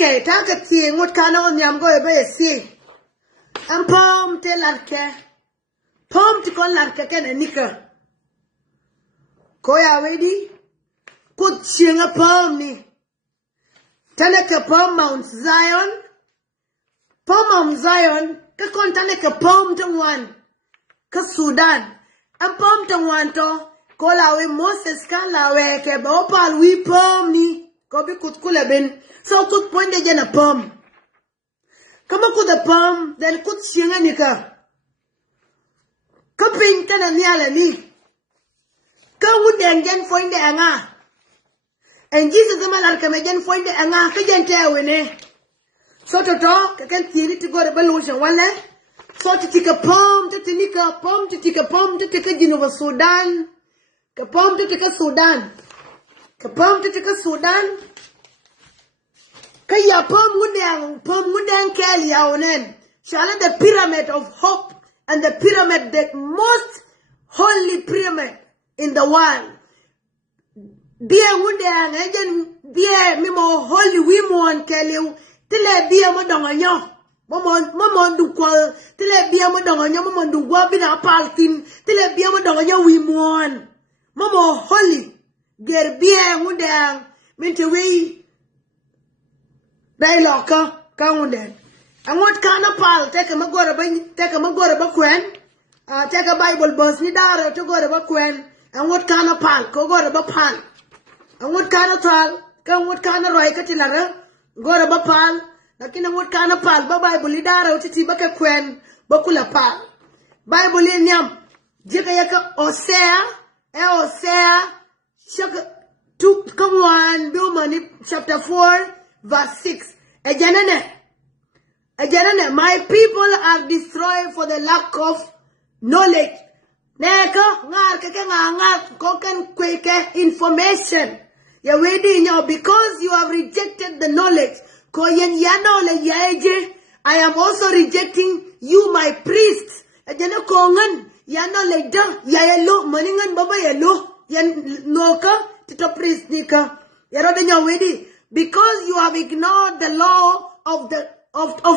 Okay, take a thing, what can on yam go away see? And palm tell arke. Palm to call arke can a nickel. Koya ready? Put ching a palm me. Tanaka palm Mount Zion. Palm Mount Zion. Ka kon tanaka palm to one. Ka Sudan. And palm to one to. Kola we Moses kala we ke ba opal we palm ni. Ko bi kut kula ben. So kut point de jena palm. Kama kut the palm then kut chinga nika. Ka pin tana ni ala ni. Ka Ngundeng jen find the anga. And Jesus amalar kama jen find the anga ka jen te wene. So to talk can theory to go to Belusha wale. So to take a palm to nika palm to take a palm to take a Genova Sudan. Kapam to take a Sudan. Kapam to take a Sudan. Kaya pom Ngundeng Kelly aonen. Shala the pyramid of hope and the pyramid, the most holy pyramid in the world. Dear Ngundeng, again, dear Mimo holy women Kelly. Tile dear Madonganyo. Mamon du kwal. Tile dear Madonganyo. Mamon du wabina paltin. Tile dear Madonganyo women. Mamo holy, der bien Ngundeng, minti we dialogue ka Ngundeng. And what kind of pal take a magora bakwen, take a Bible verse ni daro to go to bakwen, and what kind of pal, go to bapal, and what kind of trial, come what kind of roy katilara, go to bapal, lakina what kind of pal, Bible ni daro titi baka kwen, bakula pal, Bible in yam, jikayaka osea. Hosea chapter 4 verse 6. Ajanane, my people are destroyed for the lack of knowledge. Neka ngar koken kweke information. Ya wedi nyo because you have rejected the knowledge. Koyen yanole yaeje. I am also rejecting you, my priests. Ajana kongan. Yano like da yellow maningan baba yellow yan noka tito priest nika yaroda wedi because you have ignored the law of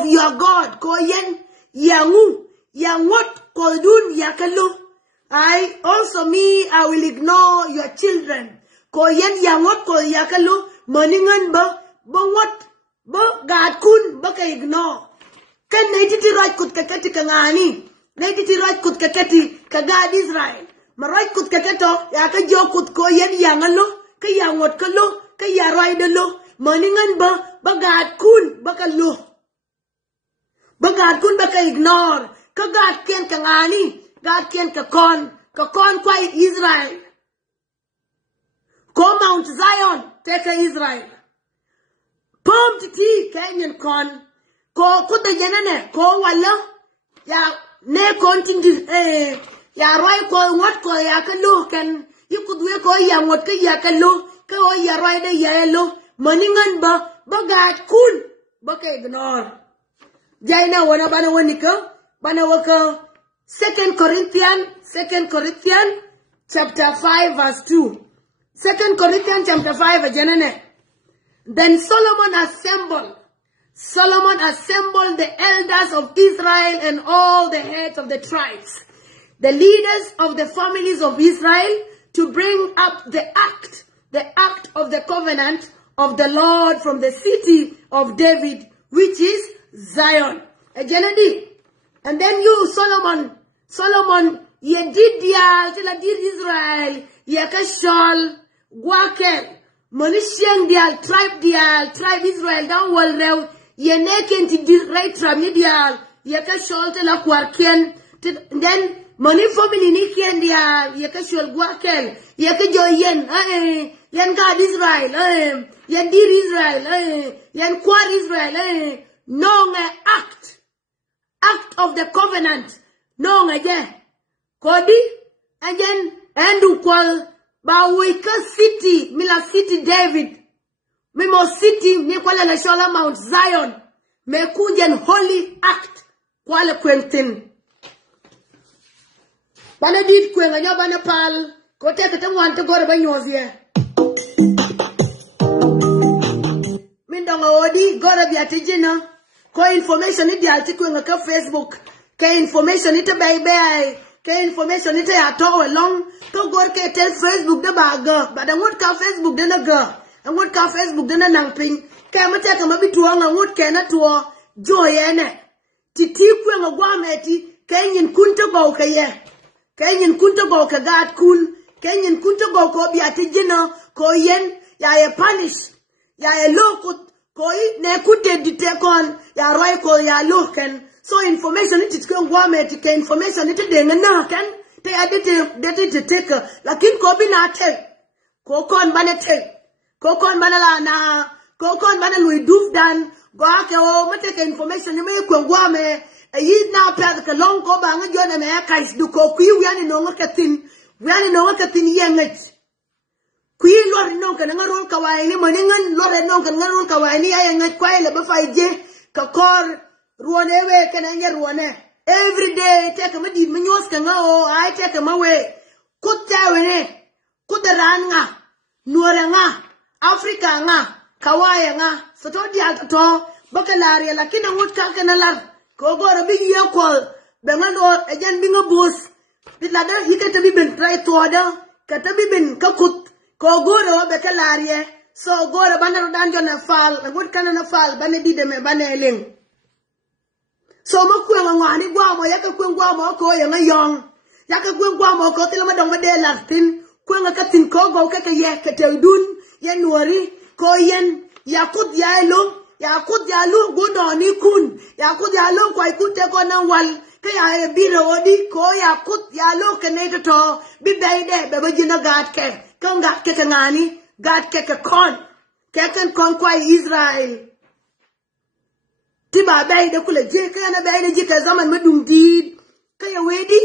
your God koyen yangut koldun yakalu. I will ignore your children koyen yangut kol yakalu maningan ba what ba God kun ba ka ignore kan naititi right kut kakati kangani. Naititi right kut kakati kagad Israel. Ma right kut kakato ya ka jo kut ko yen yangalo ka yangot ka lo ka yaray de lo maningan ba bagad kun baka lo bagad kun baka ignore kagad ken kangani gad ken ka kon kwa Israel ko Mount Zion take Israel pom titi kenyan kon ko kuta janane ko wala ya ne continue ya roi ko ngot ko ya ka lo kan yikudwe ko ya ngot ka ya ka lo ka o ya roi de ya lo maningan ba bagat kun ba ka ignore jaina wana bana wanika bana waka 2 Corinthians chapter 5 verse 2 2 Corinthians chapter 5 janane. Then Solomon assembled the elders of Israel and all the heads of the tribes, the leaders of the families of Israel, to bring up the act of the covenant of the Lord from the city of David, which is Zion. And then you, Solomon, ye did Israel, ye kashol, wakel, Manishan tribe Israel, down wall rew, ye neken to right tramidial, ye ka sholte la kwarken, then money family nikian dial, ye ka shol gwaken, ye ka joyen, yen God Israel, yen dir Israel, yen kwar Israel, no act of the covenant, no Kodi, again, and kwal, Bawika city, Mila city David, Mimo city, Nikwala na shola Mount Zion, Mekujan holy act, Kwala Quentin. Bana did Quentin, Bana Pal, go take it and want to go to Banyos here. Mindonga odi gora biatijina. Ko information ni biati kwenga ka Facebook. Ke information ite baby. Ke information ite ato along. To gor ke tell Facebook de baga. But I want ka Facebook de na ga. I want ka Facebook de na nangping. Ke mate ka mabituwa nga ngut ke na tuwa. Joy ene. Titi kwenga gwameti. Kenyin kunta go ka ye. Kenyin kunta go ka gad kun. Kenyin kunta go ko biatijina. Ko yen. Ya ye punish. Ya ye lokut. Koi ne kute ditekon ya roi ko ya loken so information it is going gwame it information it de na kan te adite take lakin ko bi na take ko kon bane take ko kon bane la na ko kon bane lui duf dan go ake o mate ke information me ko gwame e yi na pa ka long ko ba nga jona me ka is du ko kwi wi ani no ngakatin yenget Kui lor no kan ngarol kawaini maningan lor no kan ngarol kawaini ay ngat kwai le ba faije ka kor ruone we kan anya ruone every day take ma di mnyos kan o ay take ma we kutta we kudaran nga nuora nga afrika nga kawaya nga soto di to bakalari lakini ngut ka kan lar ko gora bi yakol be ngano ejan bi ngabus bitla da hikata bi ben try to ada kata bi ben kakut ko goro be kalarie so goro bana danjo na fal ngut kana na fal bane dide me bane ling so mo kwen ngani gwa mo yaka kwen gwa mo ko ya ngayong yaka kwen gwa mo ko tila madong de lartin kwen ka tin ko go ka ye ka te dun ye nuori ko yen yakut ya lu godo ni kun yakut ya lu ko ikute ko na wal ka ya e biro odi ko yakut ya lu ke ne to bi beide be bajina gat ke Kung gat keke ngani, gat keke kon. Keken kon kwa Israel. Tiba bay de kule je kaya na bay de je ka zaman madung did. Kaya wedi.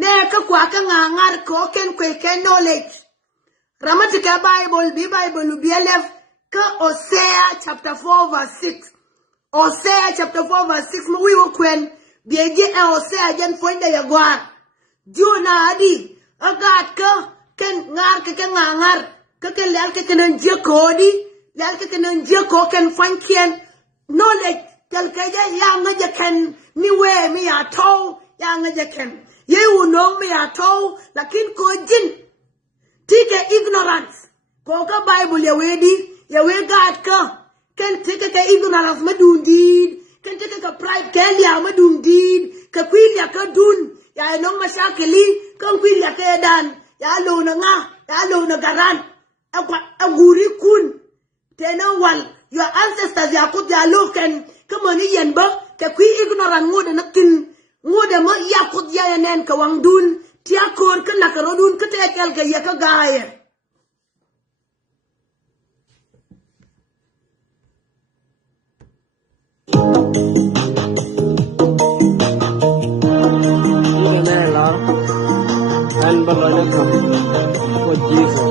Ne ka kwa ka ngangar ko ken kwe ken knowledge. Ramatika Bible ubi elef. Ka Hosea chapter 4 verse 6. Hosea chapter 4 verse 6. Mwi wakwen. Bieje Hosea jen foinde ya gwar. Juna adi. Agat ka. Ken ngar ke ngangar ke lel ke ken je kodi lel ke ken je ko ken fankien knowledge tel ke ya nga ken ni we mi ato ya nga ken ye uno mi ato lakin ko jin tike ignorance ko ka bible ye we gad ka ken tike ke ignorance madundi ken tike ka pride ken ya madundi ka kwil ya ka dun ya no mashakili kan kwil ya ke dan ya lo na garan aguri kun tenawal your ancestors yakut ya lo ken kamani yenba ke kwi ignorant ngode nakin ngode ma yakut ya nen ka wangdun tia kor kan nakarodun ka tekel ke ya ka gaye and Balana for Jesus.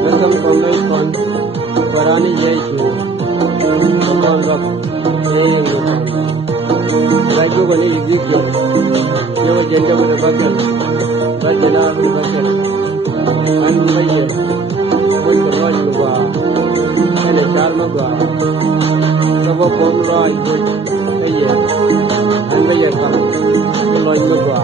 Welcome to my fun. Parani Jesu. Come on, Rob. Raju Gani Gigi. You were gender with a bucket. Rajana with a bucket. And Mayer. With the Lord Luga. And a Dharmaga. Sabo Pomra. And the year comes, the Lord will go.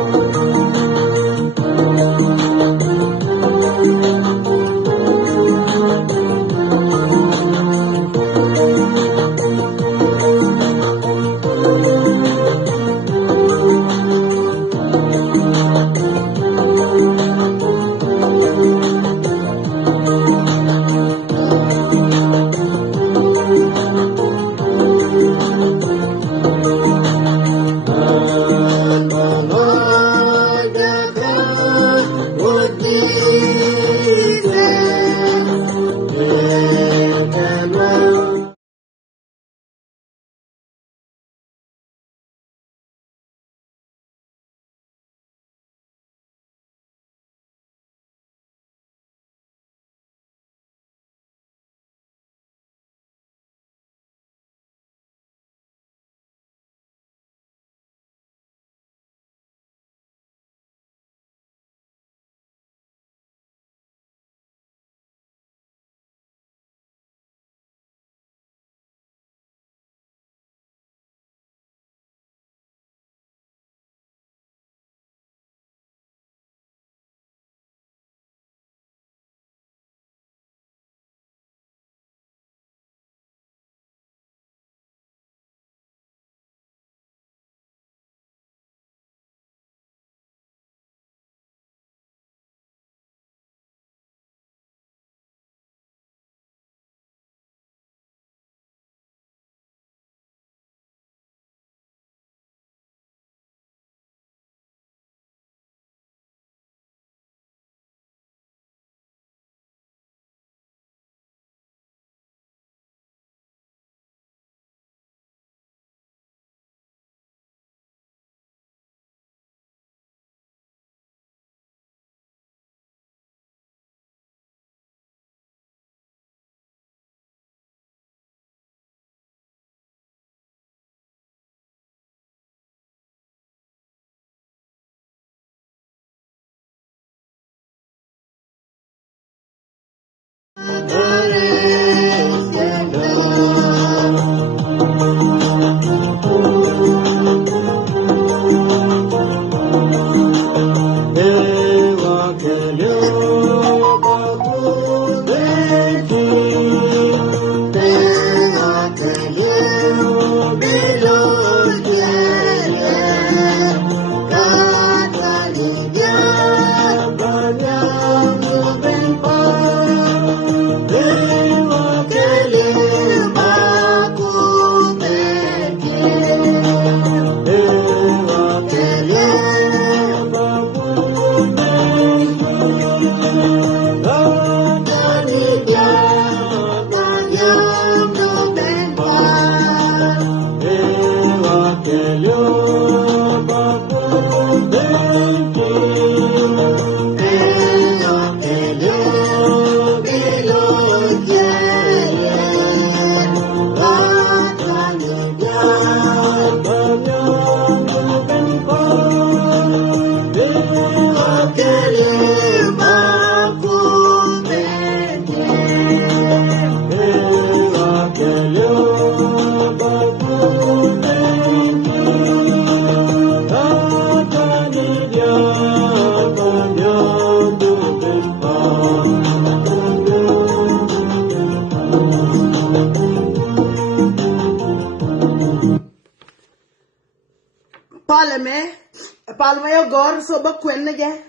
Palmayo gor so ba kwen ge.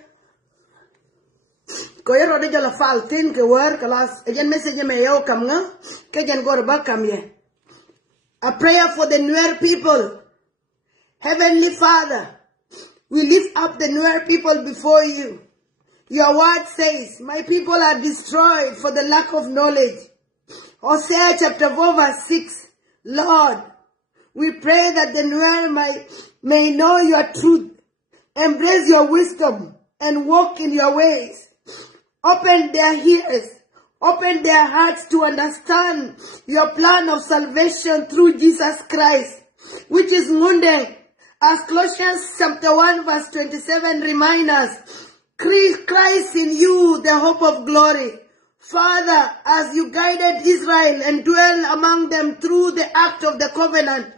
Ko yero de jala fal tin ke wor kalas ejen message me yo kam nga ke jen gor ba kam ye. A prayer for the Nuer people. Heavenly Father, we lift up the Nuer people before you. Your word says, my people are destroyed for the lack of knowledge. Hosea chapter 4 verse 6. Lord, we pray that the Nuer may know your truth, embrace your wisdom, and walk in your ways. Open their ears, open their hearts to understand your plan of salvation through Jesus Christ, which is Ngundeng. As Colossians chapter 1 verse 27 reminds us, Christ in you, the hope of glory. Father, as you guided Israel and dwell among them through the act of the covenant,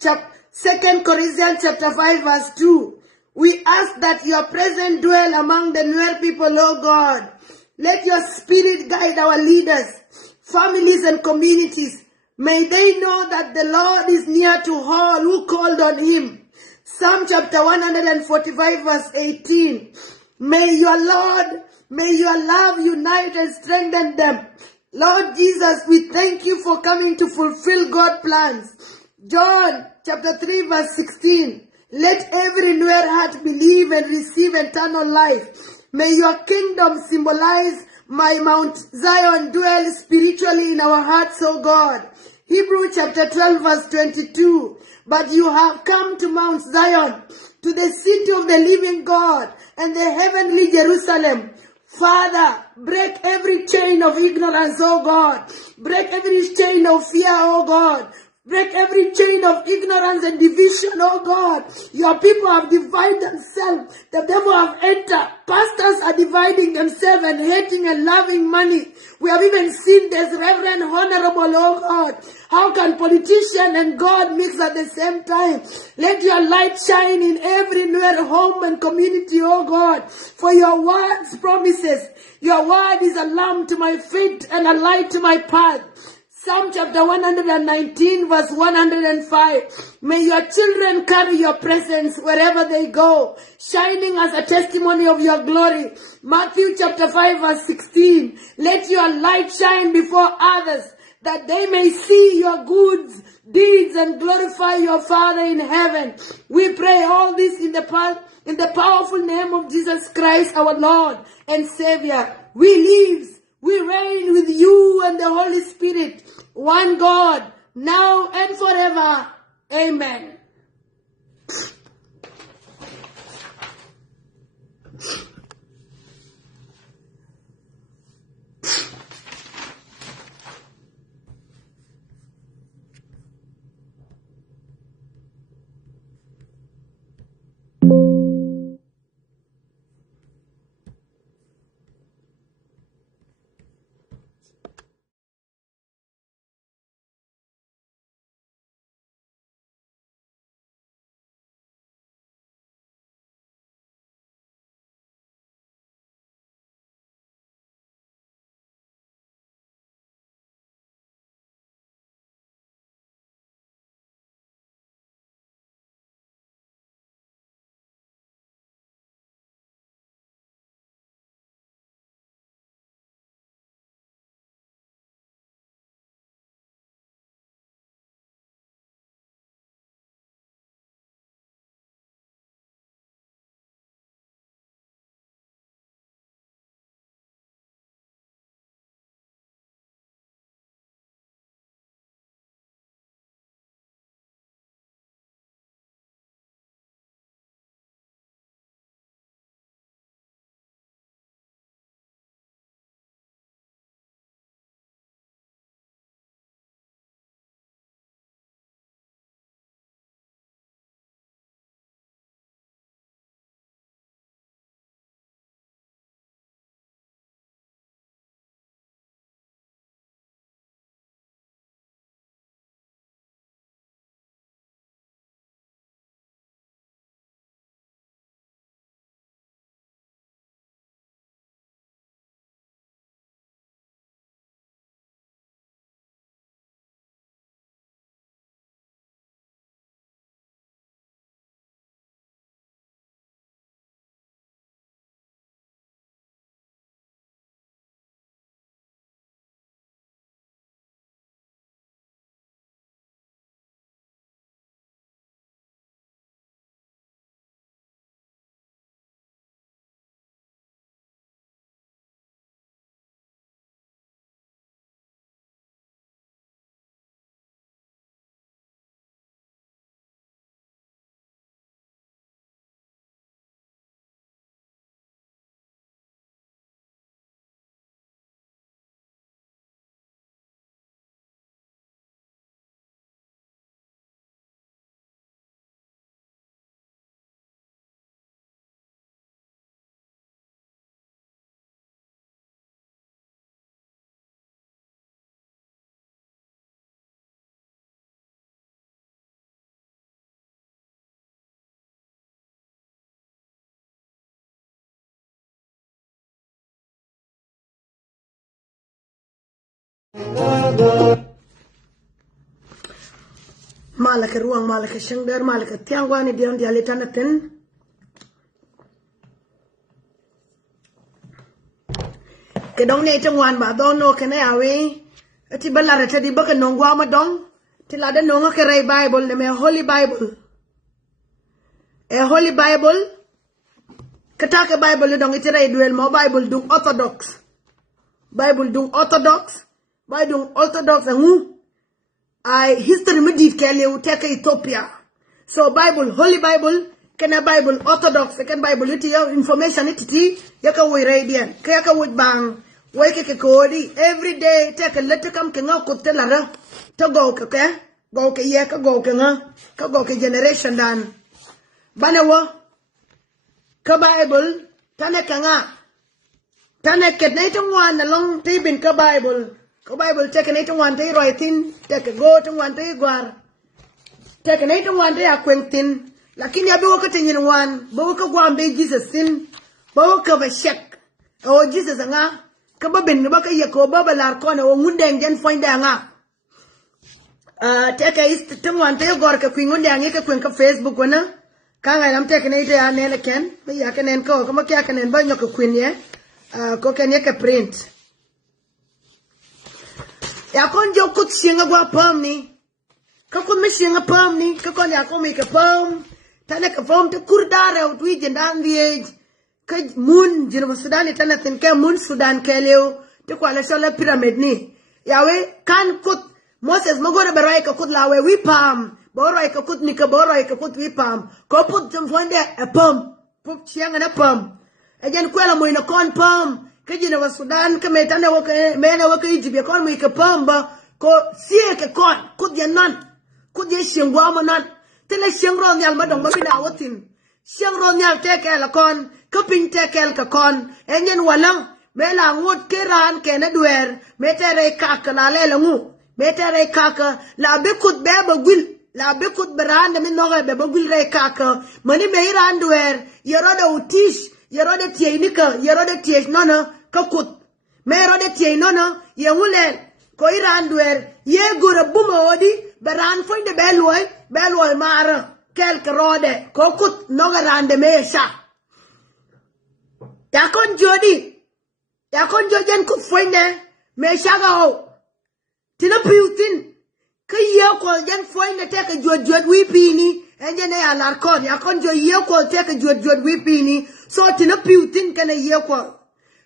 2 Corinthians chapter 5 verse 2, we ask that your presence dwell among the Nuer people, O God. Let your spirit guide our leaders, families and communities. May they know that the Lord is near to all who called on him. Psalm chapter 145 verse 18. May your love unite and strengthen them. Lord Jesus, we thank you for coming to fulfill God's plans. John chapter 3 verse 16. Let every Nuer heart believe and receive eternal life. May your kingdom symbolize my Mount Zion dwell spiritually in our hearts, O God. Hebrews chapter 12 verse 22. But you have come to Mount Zion, to the city of the living God and the heavenly Jerusalem. Father, break every chain of ignorance, O God. Break every chain of fear, O God. Break every chain of ignorance and division, oh God. Your people have divided themselves. The devil have entered. Pastors are dividing themselves and hating and loving money. We have even seen this Reverend Honorable, oh God. How can politician and God mix at the same time? Let your light shine in every Nuer home and community, oh God. For your words promises. Your word is a lamp to my feet and a light to my path. Psalm chapter 119 verse 105. May your children carry your presence wherever they go, shining as a testimony of your glory. Matthew chapter 5 verse 16. Let your light shine before others, that they may see your good deeds and glorify your Father in heaven. We pray all this in the powerful name of Jesus Christ, our Lord and Savior. We live, we reign with you and the Holy Spirit, one God, now and forever. Amen. Malaka ruang malaka shangdar malaka tiangwani dion dialitanaten. Kedong ne tangwan ba don no kene awe ati balara tadi baka nongwa ma dong ti lada nonga kere Bible ne me Holy Bible e Holy Bible kataka Bible dong iti ray duel mo Bible dung Orthodox Bible Orthodox ngu ai history medit kele uteka Ethiopia so Bible Holy Bible kena Bible Orthodox ken Bible iti yo information iti yaka woy Arabian kaya woy bang woy ke kodi every day take a letter kam ke ngaw ko telara to go ke ye ka go ke generation dan banawo ka Bible tane ke nay tungwan na long tibin ka Bible take nay tungwan tay roitin take go tungwan tay gwar take nay tungwan tay akwentin lakini abi wakati nyinwan bo ka gwambe Jesus sin bo ka bashek o Jesus nga ka babin ba ka yeko babalar ko na Ngundeng gen find nga take is tungwan tay gor ka Ngundeng ka ka Facebook wana ka nga lam take nay tay anela ken ba ya ken ko ma kya ken ba nyok ko ye ko ken ye ka print ya kon jo kut singa gwa pam ni ka kun me singa pam ni ka kon ya ko me ka pam tane ka pam te kurdara utwi jendan die ka mun jino Sudan tane tin ka mun Sudan keleo te kwa la shala pyramid ni yawe kan kut Moses magora barai ka kut lawe wi pam borai ka kut ni ka borai ka kut wi pam ko put jam fonde a pam pup chianga na pam ejen kwela mo ina kon pam ka jino Sudan ka me tane mena waka Egypt kon mo ka pam ba ko sie ka kon kut yanan kut ye shingwa manan tele shingro nyal madong mabina wotin shingro nyal teke la kon kaping teke ka kon enyen walang mela ngut kiran ke na duer metere kaka la le ngu metere kaka la bekut beba gul la bekut berande min no be bagul re kaka mani me iran duer yeroda utish yeroda tienika yeroda tiesh nona kakut me yeroda tie nona ye ngulel ko iran duer ye gura buma odi beran fonde beloy mara kelke rode ko kut nogarande mesha yakon jojen kut fonde mesha ga ho tina piutin ke ye ko jen fonde te ke jod wi pini enjene alar kon yakon jo ye ko te ke jod wi pini so tina piutin kana ye ko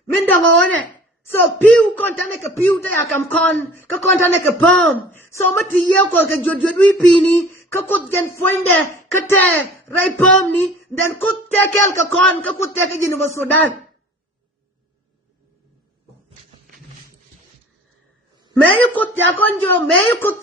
min danga one so piu kontane ke piu te akam kon ka kontane ke pam so mati ye ko ke jod wi pini ka kut gen fonde ka te rai pam ni den kut te kel ka kon ka kut te ke jino Sudan me kut ya konjo me kut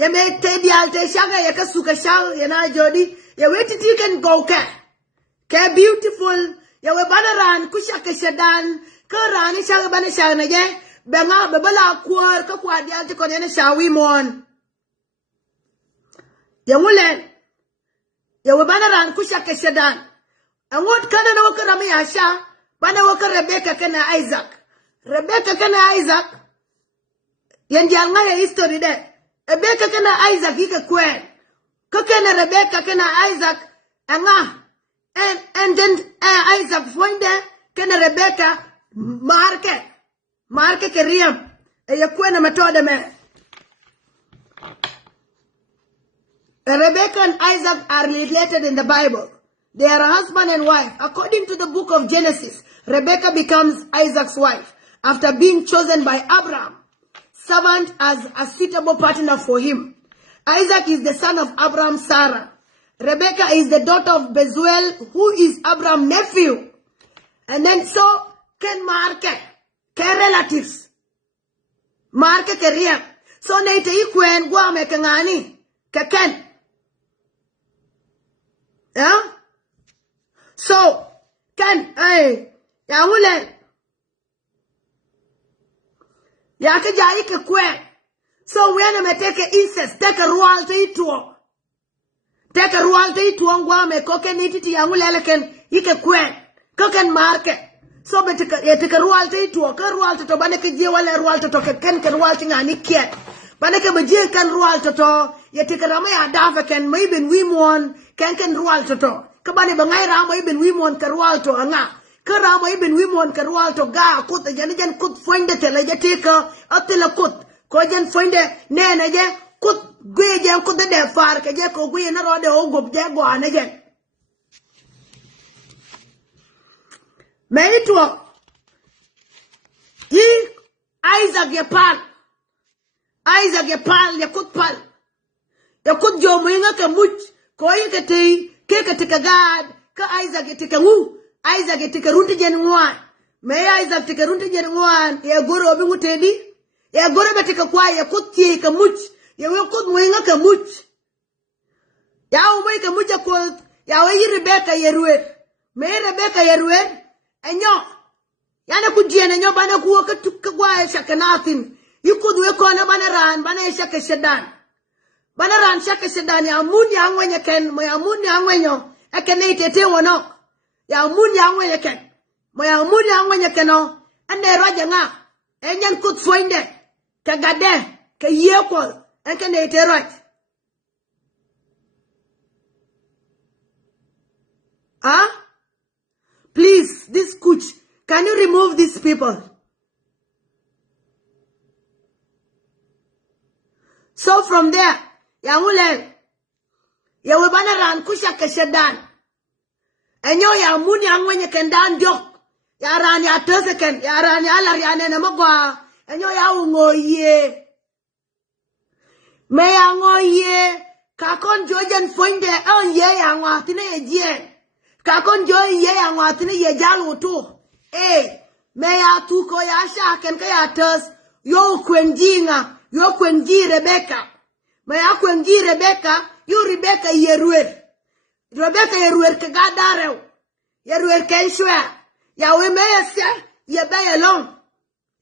ya me te dial te shaga ya ka suka shal ya na jodi ya weti ti ken go ke beautiful ya we banaran kusha ke shadan karani shaga bana shana je benga bebala kwar ka kwa dial ti konene shawi mon ya ngulen ya we banaran kusha ke shadan angot kana no karami asha bana waka Rebecca kana Isaac yan dial ngale history de Rebecca kana Isaac ika kwen ka kana Rebecca kana Isaac anga and then Isaac fonde kana Rebecca marke ke riam e yakwena metoda me Rebecca and Isaac are related in the Bible. They are a husband and wife. According to the book of Genesis, Rebecca becomes Isaac's wife after being chosen by Abraham, servant as a suitable partner for him. Isaac is the son of Abraham's Sarah. Rebecca is the daughter of Bezuel, who is Abraham's nephew. And then so can market, can relatives. Market ke riam. So naite ikwen gwa me kangani, ke ken. Yeah? So, ken, ya ulen. Ya ke jai ke kwen. So when me take incest, take a royalty to. Take a royalty to ngwa me koke nititi ya ulele ken ike kwen. Koken market. So be tika rual te itu ke rual to bane ke je wala rual to ke ken ke rual tinga ni kiet bane ke be je kan rual to ye tika rama ya dafa ken mai ben wimon ken rual to ke bane ba ngai rama ben wimon ke rual to anga ke rama ben wimon ke rual to ga kut jan kut fonde te la je tika atela kut ko jan fonde ne na je kut gwe je kut de far ke je ko gwe na ro de o gob je go ane je Meitwo yi Isaac ye pal yakut jo mwinga ke much ko yi ke te gad ka Isaac ye te ngu Isaac ye te runti jen ngwan me Isaac te runti jen ngwan ye goro obi ngutedi ye goro be te kwa ye kut ti ke much ye we kut mwinga ke much ya o mai ke much ko ya we Rebecca ye ruet me Rebecca ye ruet enyo yana kujiene enyo bana kuwa kwa shakanatin yukudu we na bana shaka shedan bana ran shaka shedan ya muni angwenye ken mo ya muni angwenyo ekene itete wono ya muni angwenye ken mo ya muni angwenye keno ande roje nga enyan kut foinde ka gade ka yekol ekene ite roje Please, this coach, can you remove these people? So from there, Yamule, Yawabana ran kusha keshedan. Enyo ya muni angwenye kendan diok. Ya ran ya toseken, ya ran ya lariane na magwa. Enyo ya ungoye. Me ya ngoye. Kakon jojen fonde, on ye ya ngwa, tine ye jien. Kakon joy ye ya ngwatini ye jalu tu. Me ya tuko ya shaken ka ya tos. Yo kwenji Rebecca. Me ya kwenji Rebecca. Yo Rebecca ye ruer. Rebecca ye ruer ke gadarew. Ye ruer ke ishwe. Ya we me ya se. Ye be long.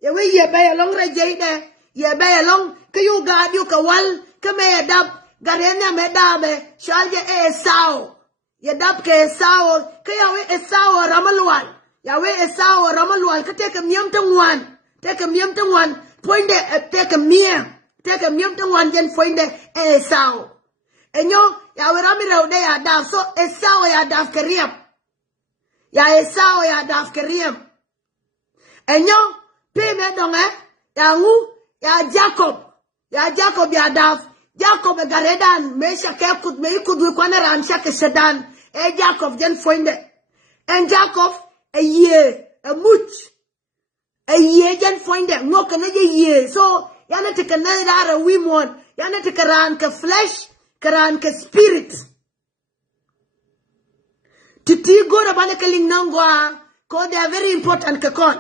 Ye we ye be long rejede. Ye be long. Ke yu gad yu ka wal. Ke me ya dab. Garenya me dabe. Shalje sao. Ya dab ke Esau, ke yawe Esau ramalwal. Yawe Esau ramalwal, ke take miyam tangwan. Take miyam tangwan, poinde take miyam tangwan jen poinde Esau. Enyo, yawe ramira ude ya daf, so Esau ya daf keriem. Ya Esau ya daf keriem. Enyo, pi me donge, ya ngu, ya Jacob ya daf. Jacob garedan me shake kut me kudu kwana ran shake sedan Jacob jen foinde en Jacob ye a much ye jen foinde ngoka na ye so yana tika na dara wimon yana tika ran ka flesh karan ka spirit titi gora bana kaling nangwa ko they are very important ka kon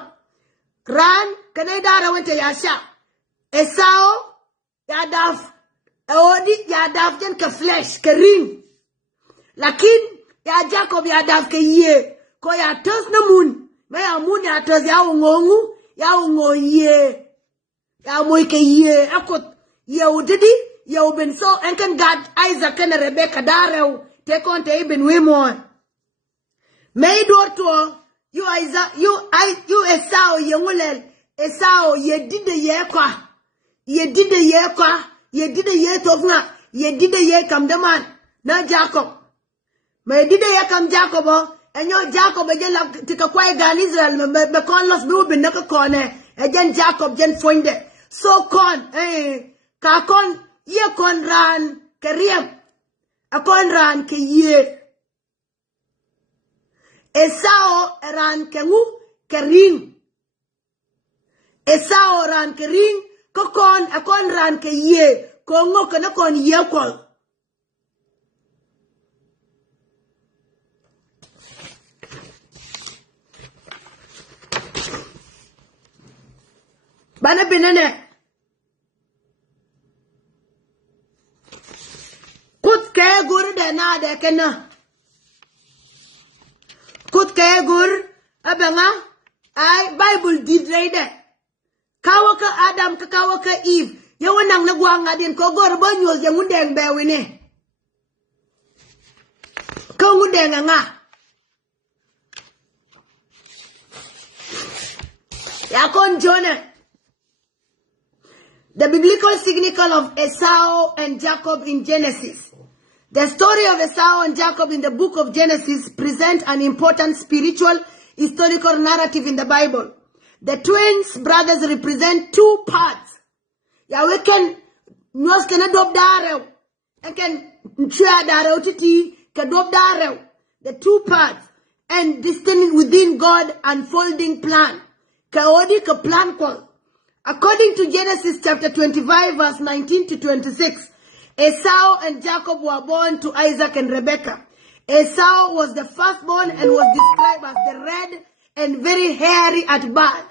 ran kana dara wente yasha Esau ya daf Odi ya daf jen ka flesh ka ring. Lakin ya Jacob ya daf ka ye. Ko ya tos na mun. Me ya mun ya tos ya ungongu. Ya ungo ye. Ya moy ka ye. Akot ye udidi. Ye uben so enken God Isaac and Rebecca darew. Te konte iben wimon. Me do to you Isaac you Esau ye ngulel. Esau ye dide ye kwa. Ye dide ye kwa. Ye did a ye tovna, ye did a ye come the man, na Jacob. Me did a ye come Jacobo, and your Jacob again like take a quiet gun Israel, me con lost blue in the corner, again Jacob gen find it. So con, kakon, ye con ran, keriem, a con ran ke ye. Esau ran kengu, kerin. Esau ran kerin. Kokon akon ran ke ye kongo kana kon ye kol bana binane kut ke gur de na de kana kut ke gur abanga ai Bible did read it Kawaka Adam ka kawaka Eve. Yawan nang nagwanga din ko gorba nyol yang Ngundeng bewi ni. Ko Ngundeng nga. Yakon Jonah. The biblical significance of Esau and Jacob in Genesis. The story of Esau and Jacob in the book of Genesis presents an important spiritual, historical narrative in the Bible. The twins brothers represent two parts. Yahweh can nos can adopt darrow and can try darrow to adopt darrow. The two parts and distinct within God unfolding plan. Chaotic plan call. According to Genesis chapter 25 verse 19 to 26, Esau and Jacob were born to Isaac and Rebekah. Esau was the firstborn and was described as the red and very hairy at birth.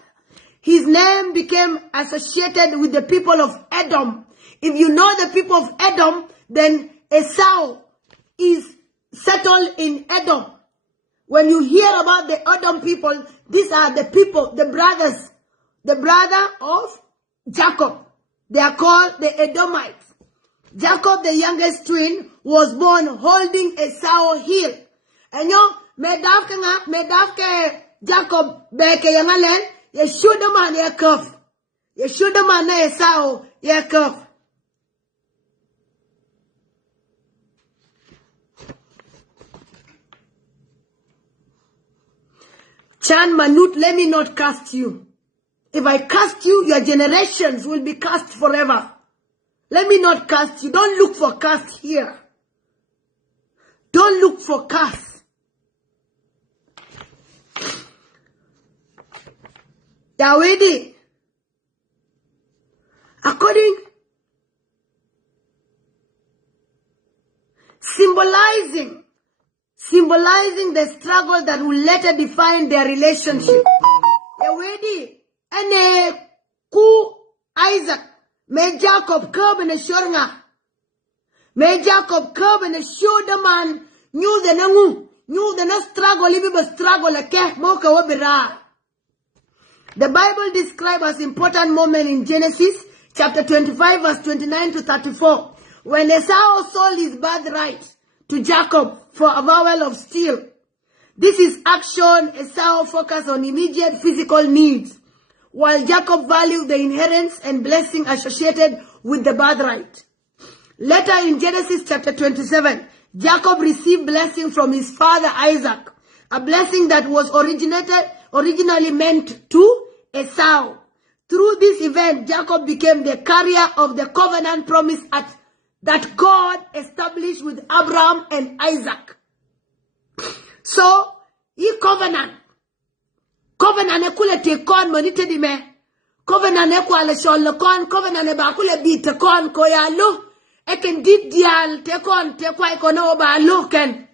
His name became associated with the people of Edom. If you know the people of Edom, then Esau is settled in Edom. When you hear about the Edom people, these are the people, the brothers, the brother of Jacob. They are called the Edomites. Jacob, the youngest twin, was born holding Esau heel. And you medafke Jacob beke yangalen, you should the man ye cuff. You should the man Esau ye cuff. Chan Manut, let me not cast you. If I cast you, your generations will be cast forever. Let me not cast you. Don't look for cast here. Don't look for cast. Dawidi, according, symbolizing the struggle that will later define their relationship. Dawidi, and ku Isaac, may Jacob come and assure nga. May Jacob come and assure the man knew the no struggle, even struggle like moka wabira. The Bible describes as important moment in Genesis chapter 25 verse 29 to 34 when Esau sold his birthright to Jacob for a vowel of steel. This is action Esau focused on immediate physical needs, while Jacob valued the inheritance and blessing associated with the birthright. Later in Genesis chapter 27, Jacob received blessing from his father Isaac, a blessing that was originally meant to Esau. Through this event, Jacob became the carrier of the covenant promise that God established with Abraham and Isaac. So, he covenant ekule te kon monite di me. Covenant ekwale shol kon, covenant ba kule bi te kon ko ya lo. Eken dit dial te kon te kwa ikono ba lo ken.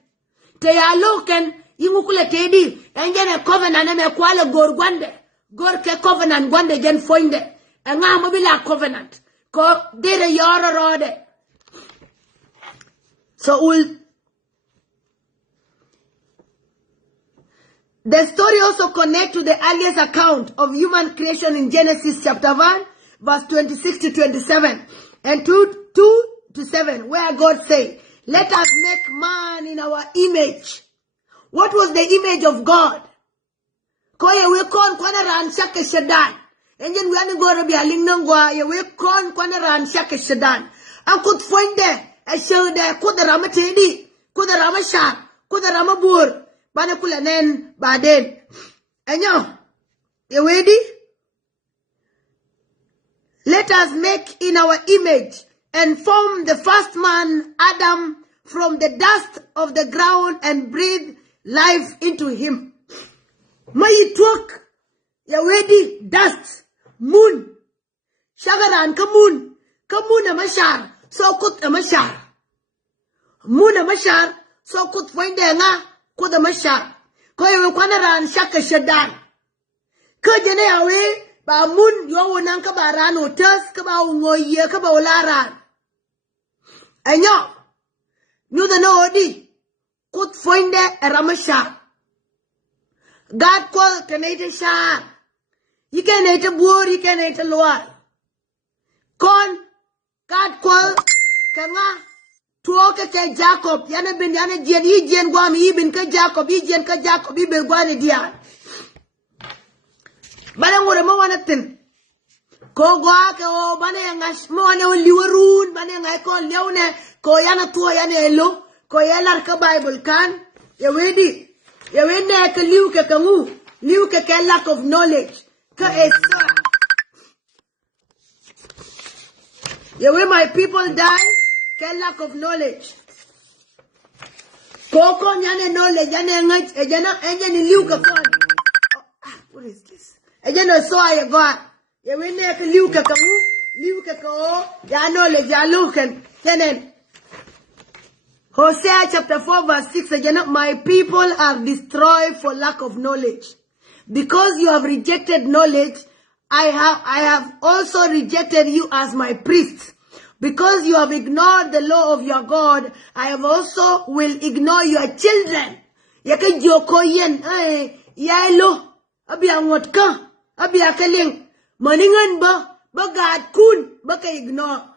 Te ya lo ken yingu kule te di. Engene covenant me kwale gor gwande. Gor ke covenant gwande gen foinde. Nga mobila covenant. Ko dere yoro rode. So the story also connects to the earliest account of human creation in Genesis chapter 1, verse 26 to 27, and 2 to 7, where God said, let us make man in our image. What was the image of God? Koye we kon kwana ran shake shadan. Enjen we ani go rabi aling nangwa ye we kon kwana ran shake shadan. An could find there a show there could the rama tedi, could the rama shark, could the rama boor. Banakula nen baden. Enyo, you ready? Let us make in our image and form the first man, Adam, from the dust of the ground and breathe life into him. May talk, you ready? Dust, moon, shagaran, kamoon amashar, so kut amashar. Moon amashar, so kut find there nga. Kuda masha, koye kwana ran shaka shadan. Kajene yawe ba mun yo wonan ka ba rano tas ka ba ngoye ka ba olaran. Enyo, nu da no odi kut foinde eramasha. God call kanete sha. You can eat a boor, you can eat a lower. Kon God call kanga. Tuoke ke Jacob, yana bin yana jen gwam ibin ke Jacob, iben gwani dia. Bana ngore mo wanatin. Ko gwa ke o bana ngash mo wana liwarun bana ngai ko leone ko yana tuwa yana elo ko yalar ka Bible kan ya wedi ya wenne ka liu ke kangu liu ke lack of knowledge ka esa ya when my people die ka lack of knowledge ko ko nyane knowledge yana ngai ejana enjani liu ka kon what is this ejana so I got ya wenne ka liu ke kangu liu ke ko ya knowledge ya luken tenen Hosea chapter 4 verse 6 again, my people are destroyed for lack of knowledge. Because you have rejected knowledge, I have also rejected you as my priests. Because you have ignored the law of your God, I have also will ignore your children. Yake joko yen, yaelo, abi angotka, abi akaling, maningan ba gad kun, ba ka ignore.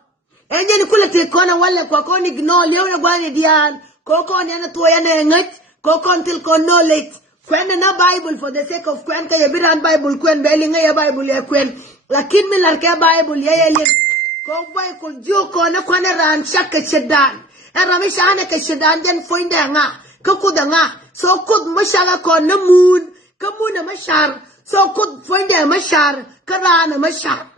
Enje ni kule te kona wale kwa koni ignore leo na gwani diyan koko ni ana tuwa yana ngat koko until kon knowledge kwende na Bible for the sake of kwen ka yebiran Bible kwen beli nga ya Bible ya kwen lakin mi larke Bible ya yelin ko boy ko joko na kwana ran shaka shedan era mi shana ka shedan den foinda nga ka kuda nga so kud mashaga ko na moon ka moon na mashar so kud foinda mashar ka rana mashar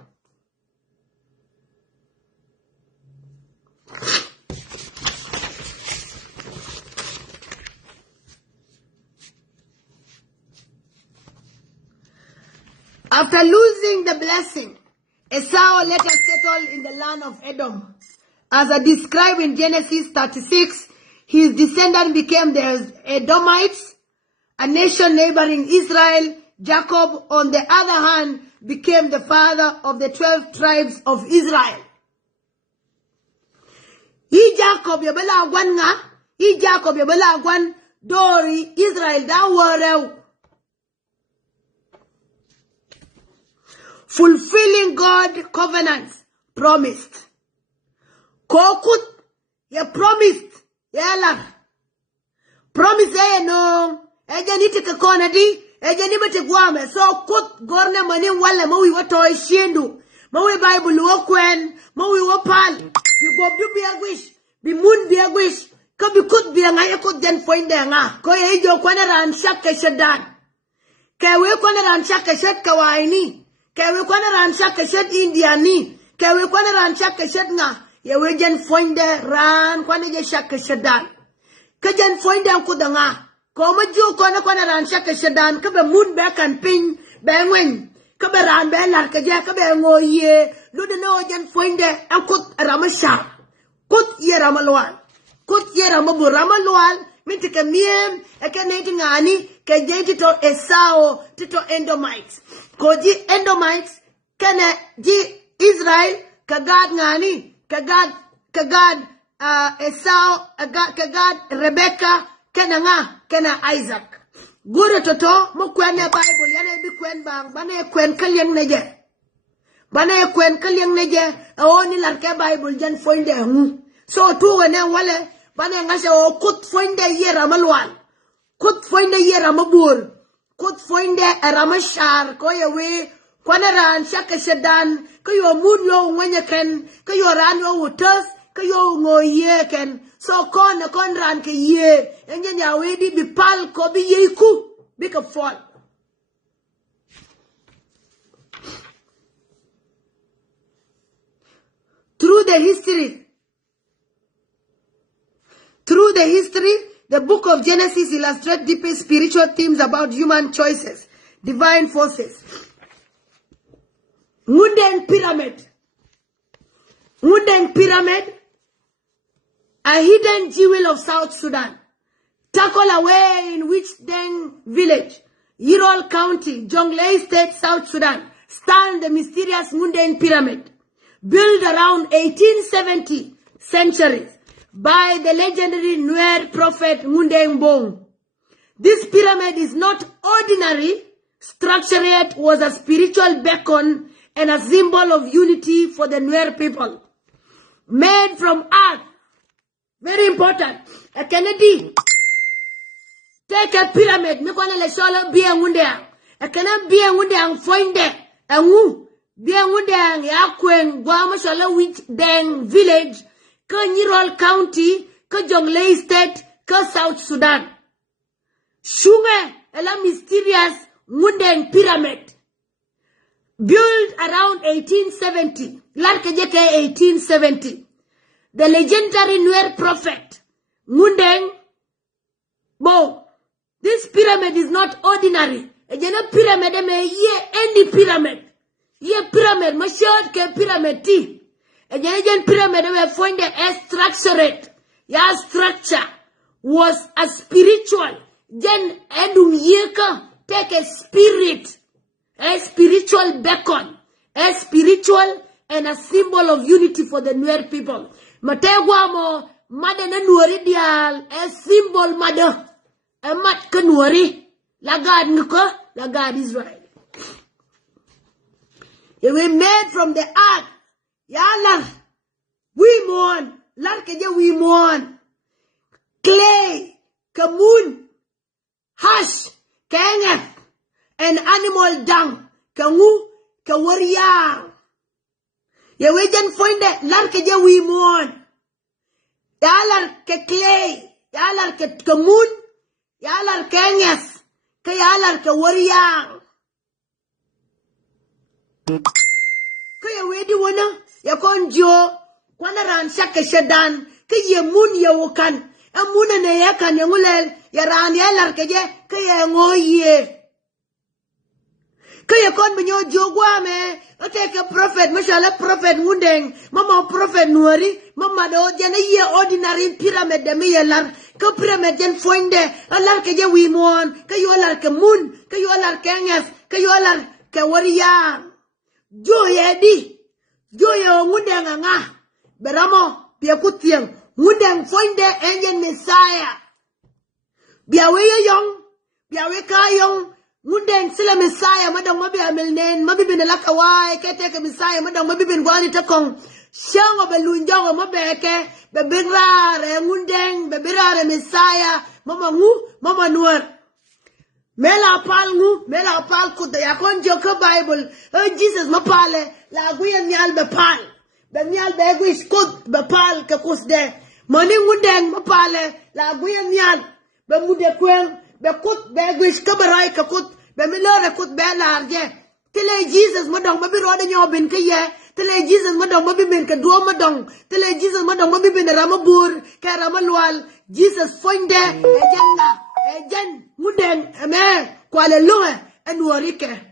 After losing the blessing, Esau later settled in the land of Edom. As described in Genesis 36, his descendants became the Edomites, a nation neighboring Israel. Jacob, on the other hand, became the father of the 12 tribes of Israel. Jacob yabela gwan dori Israel da wareu. Fulfilling God's covenants promised. Kokut ya promised yala. Promise no ejaniti ke kona di ejani mate gwame so kut gorne mani wala mawi wato ishindu mawi Bible wo kwen mawi wo pal bi gobdu bi agwish bi mun bi agwish ka bi kut bi nga yakut den foinde nga ko ye jo kwana ran shakka shedan kewe kwana ran shakka shed kawaini kewe kwana ran shakka shed indiani kewe kwana ran shakka shed nga ye we jen foinde ran kwana je shakka shedan ka jen foinde ku danga ko ma ju ko na kwana ran shakka shedan ka be mun be kan pin be ngwen ka be ran be lar ka je ka be ngoye lu de no jen foinde akut ramasha kut ye ramalwal kut ye ramabu ramalwal minti ke miem e ke neti ngani ke je to Esau to Edomites ko ji Edomites kana ji Israel ka gad ngani ka gad Esau ka gad Rebecca kana Isaac gure toto mo kwene Bible yana bi kwen bang bana kwen kalyen neje bana kwen kalyen neje oni larke Bible jan foinde hu so tu wene wale bana ngase o kut foinde yera malwan kut foinde yera mabur kut foinde ramashar ko yewe kwana ran shaka shedan ko yo mun yo wenye ken ko yo ran yo utas ko yo ngoye ken so kon ran ke ye enye nya wedi bi pal ko bi yiku bi ka fall through the history the book of Genesis illustrates deep spiritual themes about human choices, divine forces. Ngundeng pyramid, a hidden jewel of South Sudan, tucked away in Ngundeng village, Irol County, Jonglei State, South Sudan, stands the mysterious Ngundeng pyramid, built around 1870 centuries by the legendary Nuer prophet Ngundeng Bong. This pyramid is not ordinary structure, yet was a spiritual beacon and a symbol of unity for the Nuer people. Made from earth, very important. A Kennedy, take a pyramid, me kwana le shola biya Ngundeng. ekana bia Ngundeng foinde engu bia Ngundeng ya kwen gwa mashala wich Deng village ka Nyirol County ka Jonglei State ka South Sudan shunge ela mysterious Ngundeng pyramid built around 1870 larke jeke 1870 the legendary Nuer prophet Ngundeng Bong. This pyramid is not ordinary. Ejena pyramid me ye any pyramid. Ye pyramid mashot ke pyramid ti. Ejena pyramid me find a structure. Ya structure was a spiritual. Then edum yeka take a spiritual beacon, a spiritual and a symbol of unity for the Nuer people. Mategwa mo madene Nueri dial a symbol mother. A mat Nueri lagad nuka lagad Israel. They were made from the earth. Yala we mourn. Larkeja we mourn. Clay, kamun, hash, kengeth, and animal dung, kangu, kawaria. You will then find that larkeja we mourn. Yalar ke clay, yalar ke kamun, yalar kengeth, kayalar kawaria. Kaya wedi wana, yakon jo, kwana ransa ke shadan, kaya mun yawokan. Amuna na yakan yangulel yaran yalar keje kaya ngoye kaya kon menyo jogwa me take a prophet mashallah prophet Ngundeng mama prophet Nueri mama do jana ye ordinary pyramid de me yalar ka pyramid jen fonde alar keje wi mon kayo alar ke mun kayo alar kengas kayo alar ke wariya jo yedi jo yo Ngundeng nga beramo pia kutieng Ngundeng fonde enjen Messiah. Biawe yong, biawe kayong, Ngundeng sila Messiah, madang mabi amilnen, mabi binalakawai, keteke Messiah, madang mabi bingwani takong, siyang o belunjong o mabeke, bebirare Ngundeng, bebirare Messiah, mama ngu, mama Nuer. Mela apal kuta, yakon joka Bible, Jesus mapale, la aguya nyal bepal, benyal begwish kut bepal kakusde, Mani Ngundeng mapale la guya nyal be mude kwen be kut be gwish kabarai ka kut be milore kut be larje tele Jesus madong mabi rode nyobin ke ye tele Jesus madong mabi ben ka duo madong tele Jesus madong mabi ben ramabur ka ramalwal Jesus fonde ejen Ngundeng ame kwale lunge enwarike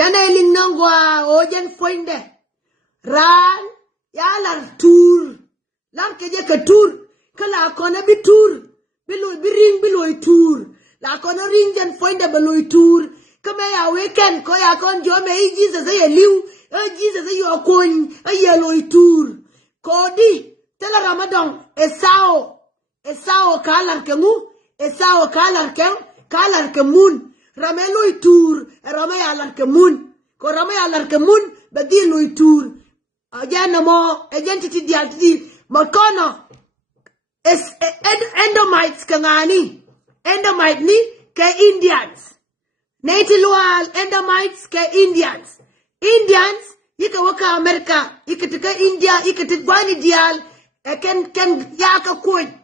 Yana ilinangwa ojen foinde ran yalar tour lan keje ka tour kala kona bi tour biloy tour la kona ring jen foinde biloy tour kama ya weekend ko ya kon jo me Jesus ay liu Jesus ay okon ay loy tour kodi tela Ramadan esao kalar kemu esao kalar kemun Rameloy tour, Ramayalar Kemun, Koramayalar Kemun, Badiloy tour. Again, more identity diality, Makono is Endomites Kangani, Endomite ni ke Indians. Native Endomites ke Indians. Indians, yika waka America, yika India, yika gwani dial, ken yaka coin.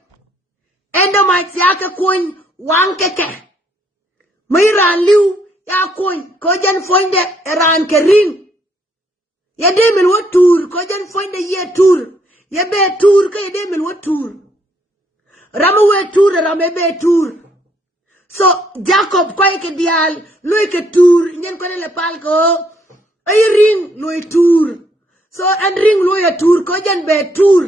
Endomites yaka coin, wankeke. Mayran liu ya coin kojan fonde eran kerin ya demen what tour kojan fonde ye tour ya be tour ka ya demen what tour ramawe tour ramebe tour so Jacob kwai ke dial loy ke tour nyen ko le pal ko ay ring loy tour so and ring loy a tour kojan be tour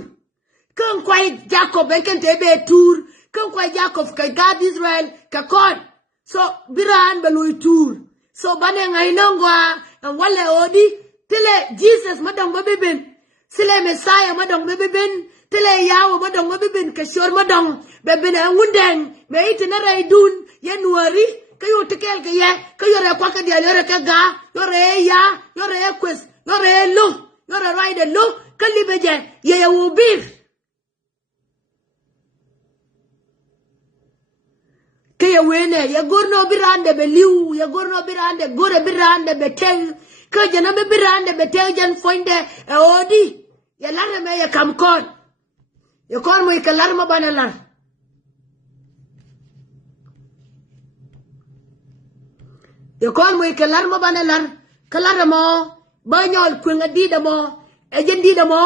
kan kwai Jacob en kente be tour kan kwai Jacob ka God Israel ka kon So biran beloy tour. So bane ngai nongwa wale odi tele Jesus madong mabibin. Sile Messiah madong mabibin. Tele yawo madong mabibin kashor madong bebin Ngundeng me itina raidun ye Nueri kayo tekel ke ye kayo re kwa ka dia re ka ga yore ya yore quest yore lo yore ride lo kalibeje ye ubir ye wene ye gorno birande be liu ye gorno birande gore birande be teng ko jana be birande be teng jan fonde e odi ye lare me ye kam kon ye kon mo ke lar ma bana lar ye kon mo ke lar ma bana lar kala mo ba nyol ku ngadida mo e jendida mo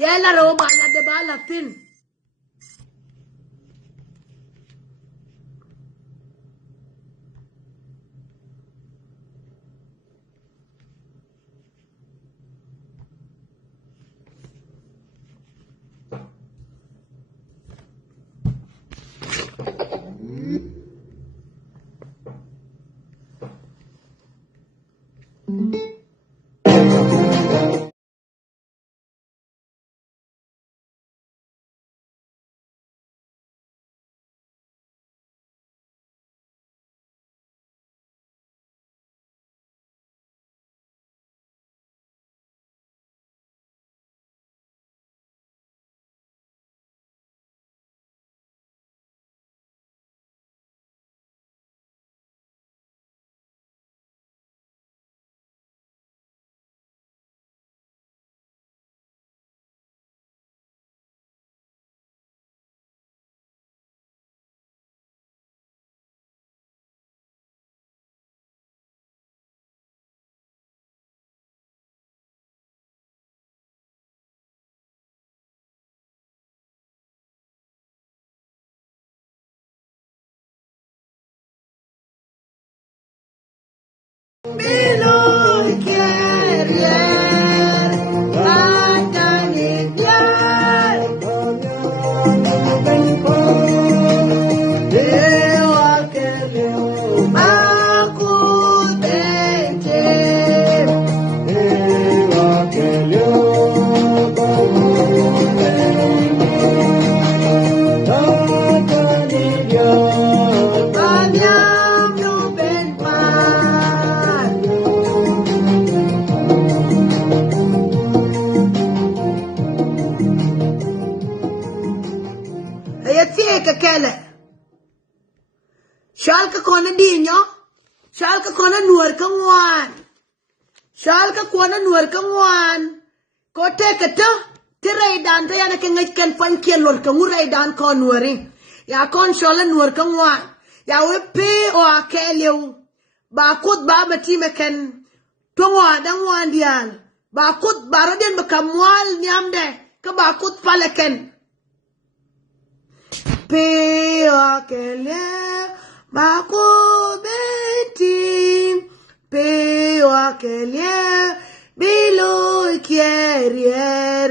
ye laro ba la de ba la tin Bilo querer batallar Deo aquello acudente Deo aquello Kele Shalka kona dinyo Shalka kona nuar ka ngwan Shalka kona nuar ka ngwan Ko teke to Tiray dan to yana ka ngay ken fan kielor ka nguray dan ko nuari Ya kon shola nuar ka ngwan Ya we pe o akelew Ba kut ba matime ken Tungwa dang wan diyan Ba kut barodin bakamwal nyamde Ka ba kut paleken Peo aquele baco beti Peo aquele bilo querer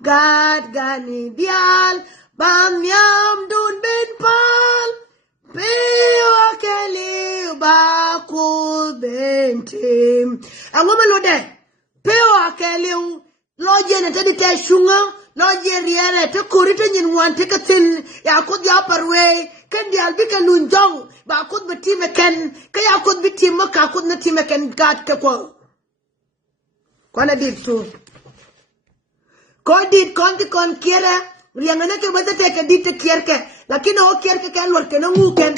gad gani dial bam yam dun ben pal Peo aquele baco beti Angoma lode Peo aquele loje na tadi te shunga loje riere te korite nyin wan te katin ya kod ya parwe ken dial bi kan lunjong ba kod beti meken ka ya kod biti maka kod na time ken gat ke ko kona dit tu ko dit kon ti kon kiera riangana ke bata te ke dit te kierke lakini o kierke kan lor ke no nguken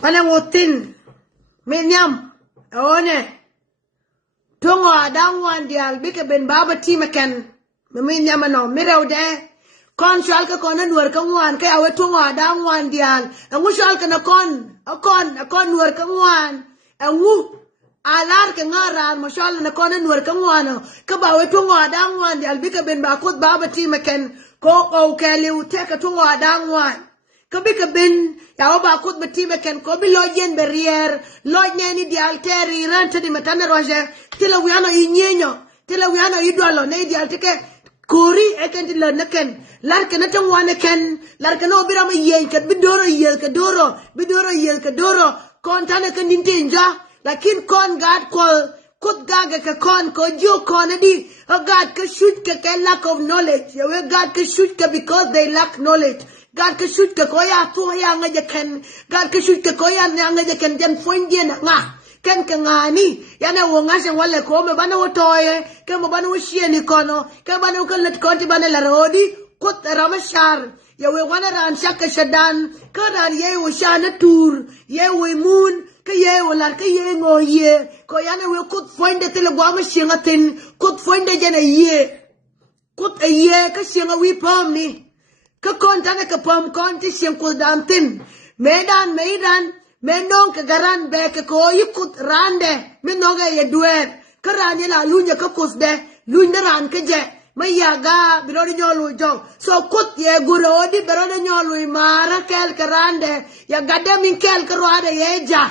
Panangutin. Minyam. One. Tungo adangwan dial bika ben baba timaken. Minyam no miraw de. Kon shal ka kon anwar ka ngwan kay awe tungo adangwan dial. Angu shal ka na kon. Akon nwar ka ngwan. Angu alar ke ngaran mashallah na kon nwar ka ngwan. Ka ba awe tungo adangwan dial bika ben bakut baba timaken. Ko kali uteka tungo adangwan. Kabi kabin ya oba kut beti beken kobi lojen berrier lojnya ni di alteri rante di matana roje tila wiano inyenyo tila wiano idwalo ne di altike kuri eken di lerneken larke na tangwane ken larke no birama yen ket bidoro yel ke doro kontane ken dintinja lakin kon gad kol kut gaga ke kon ko jo kon di God ke shoot ke lack of knowledge we God ke shoot ke because they lack knowledge God ke shoot ke koya tu ya ngajaken God ke shoot ke koya ngajaken jan fonje na nga ken ke ngani yana wonga se wale ko me bana wotoye ke mo bana woshie ni kono ke bana ko let konti bana la rodi kut ramashar ya we wana ran shaka shadan kana ye wo shana tur ye we moon ke ye wala ke ye ngoye ko yana we kut fonde tele gwama shingatin kut fonde jana ye kut ye ke shinga wi pam ni ka kontane ka pam konti shin kuldantin medan menong ka garan be ka ko yikut rande menoga ye duer ka rande la lunya ka kusde lunya ran ka je mayaga birodi nyolu jong so kut ye gurodi birodi nyolu mara kel ka rande ya gade min kel ka roade ye ja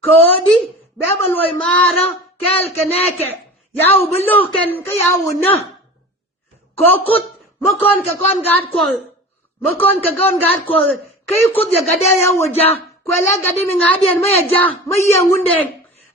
kodi beba loy mara kel ka neke yaw beluken ka yaw na ko kut Mokon ka kon gad kol kay kut ya gade ya woja kwela gade mi ngadian ma ya maye Ngundeng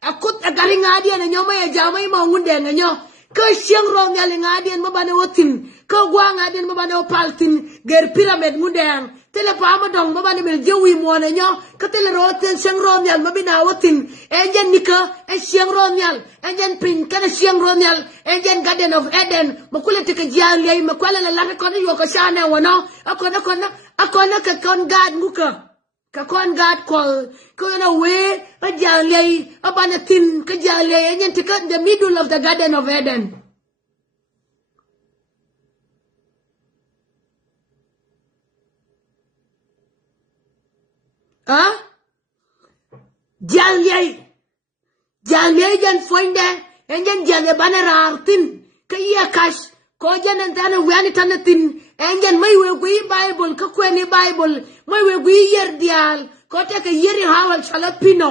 akut agari ngadian nyo ma ya ma Ngundeng nyo ka siang rom ya ngadian ma bana wotin ka gwa ngadian ma bana paltin ger pyramid Ngundeng tele pa ma dong ma bana mel jewi mo na nyo ka tele roten siang rom ya ma bina wotin enjen nika siang rom ya enjen pin kana siang rom ya enjen Garden of Eden makule tike jali makwala la la ko yo ko shana wono akona ka kon gad muka ka kon gad ko na we a jali abana tin ka jali enjen tike in the middle of the Garden of Eden jali jan fonde enjen jali bana rartin kaya kash ko janan tana wani tanatin engen may we Bible ka kweni Bible may we yer dial ko te ka yeri hawal chalapino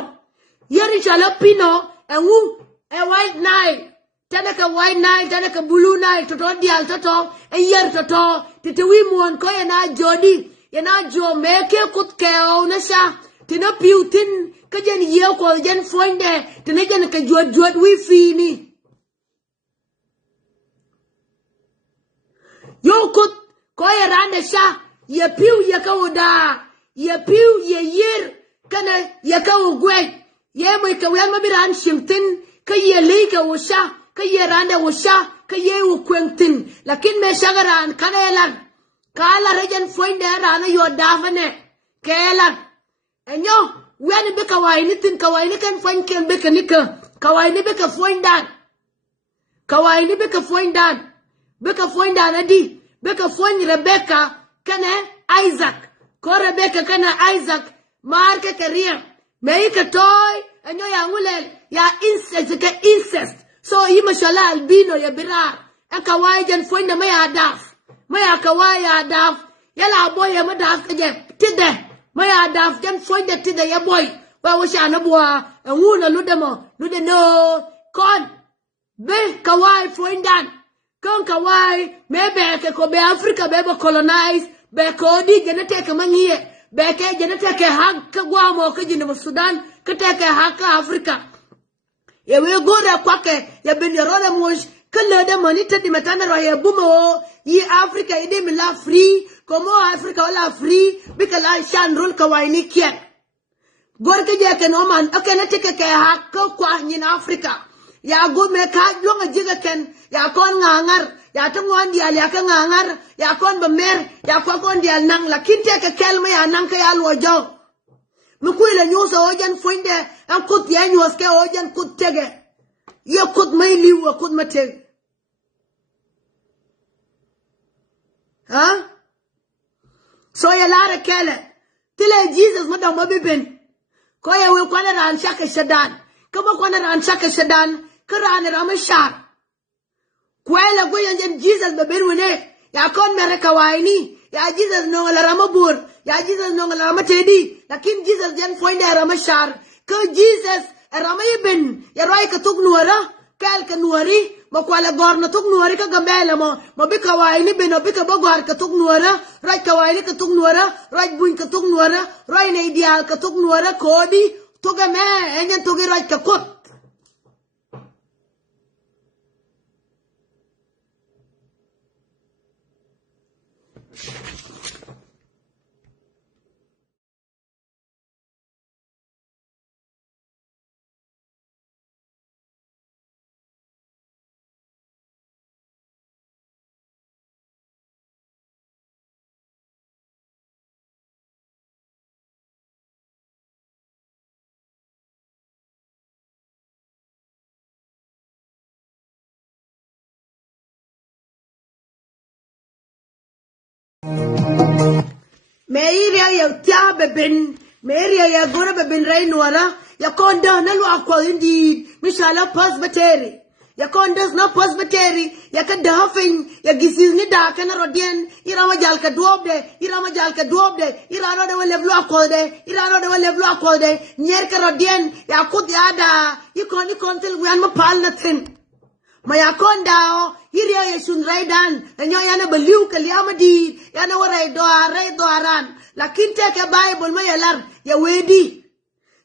engu e white nile tana ka white nile tana ka blue nile to dial to yer to titiwi mon ko yana jodi yana jo meke kut ke ona sha tina piutin ka jen ye ko jen fonde tina jen ka jod wi fini yo kut ko ya rande sha ye piu ye ka oda ye piu ye yer kana ye ka ogwe ye mo ka wan mabiran shimtin ka ye le ka wosha ka ye rande wosha ka ye wo kwentin lakin me shagaran kana elan kala rejen fonde rana yo davane kelan enyo wen be ka waini tin ka waini kan fanken be ka nika ka waini be ka fondan Beka fonda nadi beka fon Rebecca kana Isaac ko Rebecca kana Isaac marke career meika toy enyo ya ngulel ya incest so mashallah albino ya birar aka wajen fonda maya kawai adaf yala boy ya madaf kaje tide maya adaf jan fonda tide ya boy wa washa na bua nguna lude no kon be kawai fondan kon kawai mebe ke ko be Africa be colonize be ko di genete ke mangie be ke genete ke hak gwa mo ke jinu Sudan ke te ke hak Africa ye we gore kwake ya ben role mosh kala de monita di matana ro ye bumo yi Africa ide mi la free komo Africa wala free bikala shan rule kawai ni kiet gor ke je ke no man akene te ke hak kwa nyin Africa ya go me ka longa jiga ken ya kon ngangar ya tungwan dial ya ka ngangar ya kon bemer ya kon dial nang la kinte ka kelma ya nang ka ya lojo mukuila nyuso ojan fuinde an kut ya nyos ke ojan kut tege ya kut mai liwa kut mate ha so ya lara kele tile Jesus madam mabibin ko ya we kwana ran shaka shadan kama kwana ran shaka shadan karane ramashar kwela goyen Jesus bebenwene ya kon mereka waini ya Jesus no la ramabur ya Jesus no la ramatedi lakin Jesus jan foinde ramashar ko Jesus ramayben ya roy ka tugnuara kal ka nuari makwala gorna tugnuari ka gambela mo bika waini beno bika bogor ka tugnuara roy ka waini ka tugnuara roy buin ka tugnuara roy ne ideal ka tugnuara kodi tugame enyen tugi roy ka kot Meiria ya tia beben Meiria ya gora beben rainuara ya konda na lu akwa indi mishala presbytery ya konda na presbytery ya ka dafin ya gisizni da kana rodien irama jal ka duobde irama jal ka duobde irano de wale vlu akode irano de wale vlu akode nyer ka rodien ya kut yada ikoni kontel gwan ma pal na tin Maya konda hiria ya shun raidan enyo yana beliu kaliamadi yana warai doaran lakin take Bible maya lar ya wedi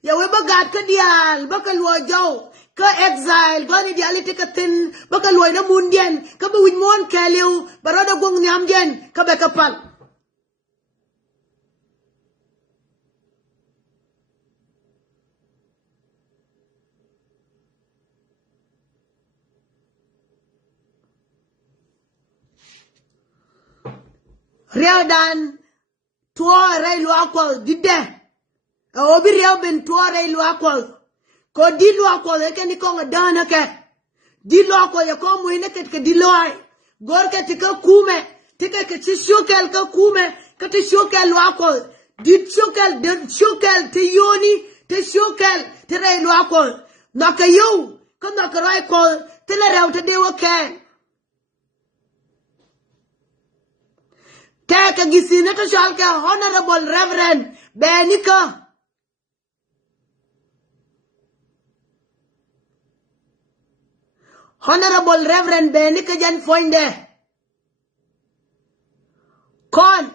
ya we bagat ka dial bakal wajaw ka exile gani diality ka tin bakal way na mundien ka bawin mon kaliu barada gong nyamjen ka bekapal Riadan tuwa ray luakwal dide obi riaw ben tuwa ray luakwal ko di luakwal eke ni konga dana ke di luakwal ya ko muine ke di loai gor ke tika kume tika ke tishokel ka kume ka tishokel luakwal di shokel te yoni te shokel te ray luakwal naka yo ko naka ray kwal te la raw te dewa ke Take a gisina to shalka Honorable Reverend Benika. Honorable Reverend Benika jan foinde. Kon.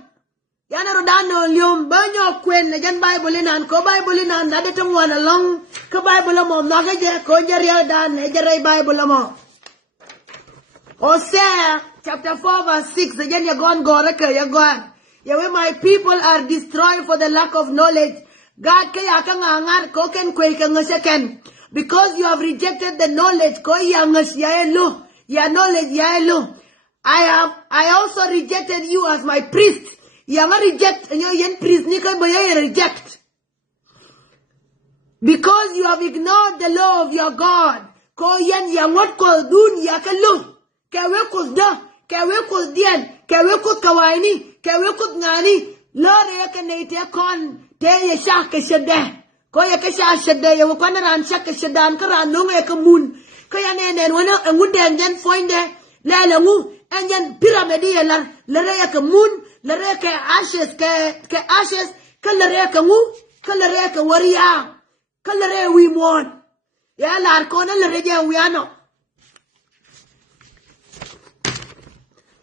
Yana rodano lium banyo kwen na jan Bible inan ko Bible inan nade tungwan along ko Bible mo nakaje ko jariya dan ejare Bible mo. Hosea chapter 4 verse 6 again you're gone Yahweh, my people are destroyed for the lack of knowledge. God kaya kang angar ko ken kwe kang second because you have rejected the knowledge ko yangas yaelu ya knowledge yaelu. I also rejected you as my priest. Yang reject and yen priest ni kay boya reject because you have ignored the law of your God. Ko yen yang what ko dun yakalu. Kewe kusda, kewe kusdian, kewe kus kawaini, kewe kus ngani, lore ya kene ite kon, te ye shak ke shede, ko ya ke shak shede, ya wakwana ran shak ke shedan, ka ran nunga ya kamun, ka ya nenen wana, ngundeng jen foinde, lele ngu, enjen piramidi ya lar, lare ya kamun, lare ke ashes, ke ashes, ka lare ya ka ngu, ka lare ya ka wariya, ka lare ya wimon, ya lar kona lare ya wiano.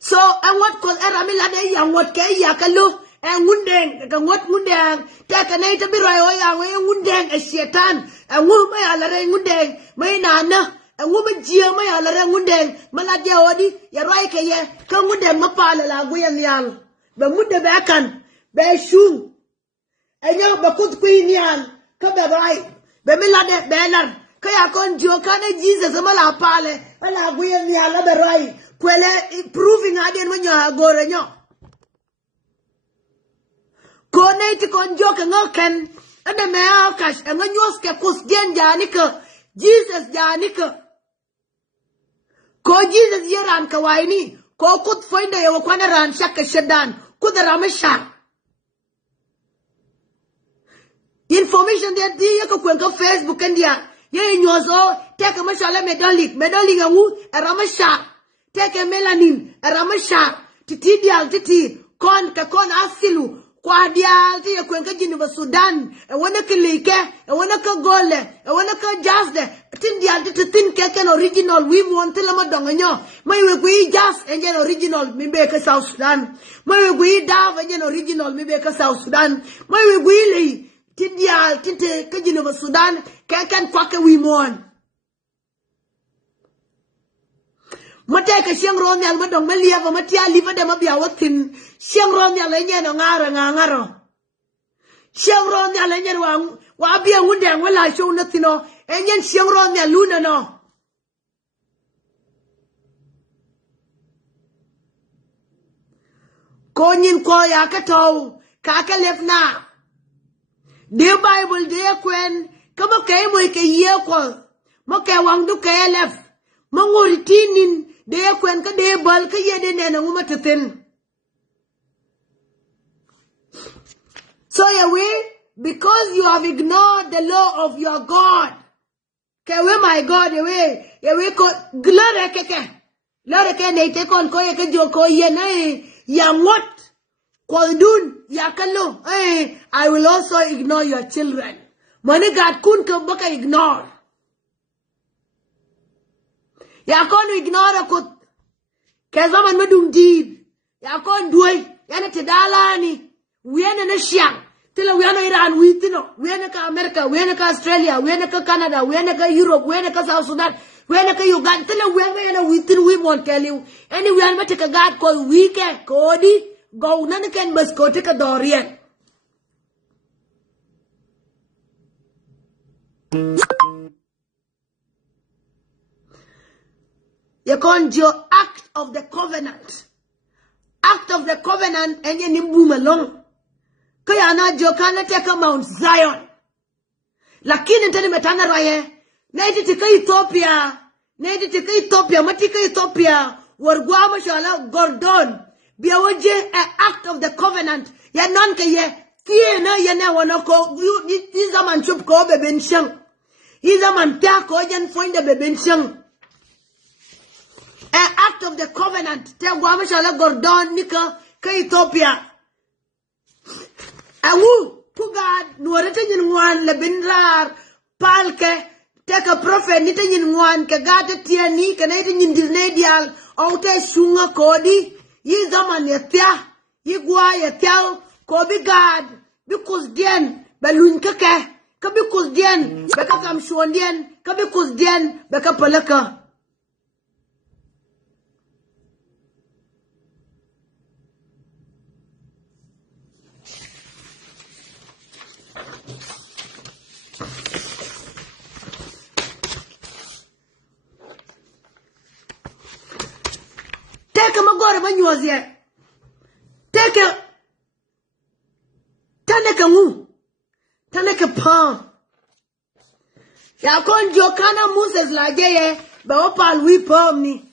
So, ang what call eramila de yang what kay yakalu ang ngundeng kang what ngundeng taka na ita biroy yang ngundeng e setan ang may alare ngundeng may nana ang majia may alare ngundeng maladya odi ya roy kay kang ngundeng mapala lagu yang ba mudde bakan ba shung anya bakut queen yan ka ba roy ba milade belar kaya kon jo kana Jesus mala pale ala guyen ya la berai Kwele proving adien when you are going on. Konate kon joke ngoken. And the mea cash and when you ask kus jen janika. Jesus janika. Ko Jesus yeran kawaini. Ko could find a wakwana ran shaka shadan. Could the ramashak. Information that you can go Facebook and dia. Ye in yours all take a mashala medaling a woo, a ramasha. Take a melanin, a ramasha. Titidial titi, con asilu, quadial tia quencajin of Sudan, a wanaka lake, a wanaka gole, a wanaka jazz, tindial to thin caken original, we want telemadonganyo. My we jazz and gen original, maybe a South Sudan. My we dav and gen original, maybe a South Sudan. My we Tindial, tinte, kajin of Sudan, can fuck a we mon. Mateka Shang Ronal Madong Malia, Matia, liver them up your watin, Shang Ronal and Ngaro. Shang Ronal and Wabia Ngundeng, well, I show nothing, and then Shang Ronal Luna no. Konyin Koya Kato, Kaka left now. The Bible dear Quen, come okay, make a year call. Moke wang do kaya left. Mango retinin, dear Quen, Kade Balka Yedin and a woman to thin. So away, because you have ignored the law of your God. Kawe my God away, ko glare keke. Lore ke ne take on koye ke joko ye na yang what? Koldun yakalo, I will also ignore your children. Money God kun baka ignore. Yakon ignore a kut. Kazaman madung deed. Yakon duay. Yana tedalani. Wiana na shiang. Tila wiana Iran witino. Wiana ka America. Wiana ka Australia. Wiana ka Canada. Wiana ka Europe. Wiana ka South Sudan. Wiana ka Uganda. Tila wiana yana witino we won't tell you. Any wiana take a God called weekend. Kodi. Go nanakan bas ko take a Dorian. You call your act of the covenant. Act of the covenant and you nimbu along. Kaya na jo kana take a Mount Zion. Lakini tani metana raye. Naiti tika Ethiopia. Naiti tika Ethiopia. Matika Ethiopia. Wargwa mashallah Gordon. Biawaje an act of the covenant. Ya non ke ye. Tiye na ye na wanako. Iza man chup ko bebenshang. Iza man tia ko jen find the bebenshang. An act of the covenant. Te guamashala Gordon nika ka Ethiopia. Awu pugad nuwarete nyinwan lebinrar palke take a prophet nita nyinwan ke gata tiani ke naita nyindirnedial oute shunga kodi yi zaman yatia yi gwa yatia ko bi gad because den balun kake ka because den beka kam shondien ka because den beka palaka. Take a magora when you was here. Take a Tanaka palm. Ya kon Jokana Moses like ye, but opal we palm me.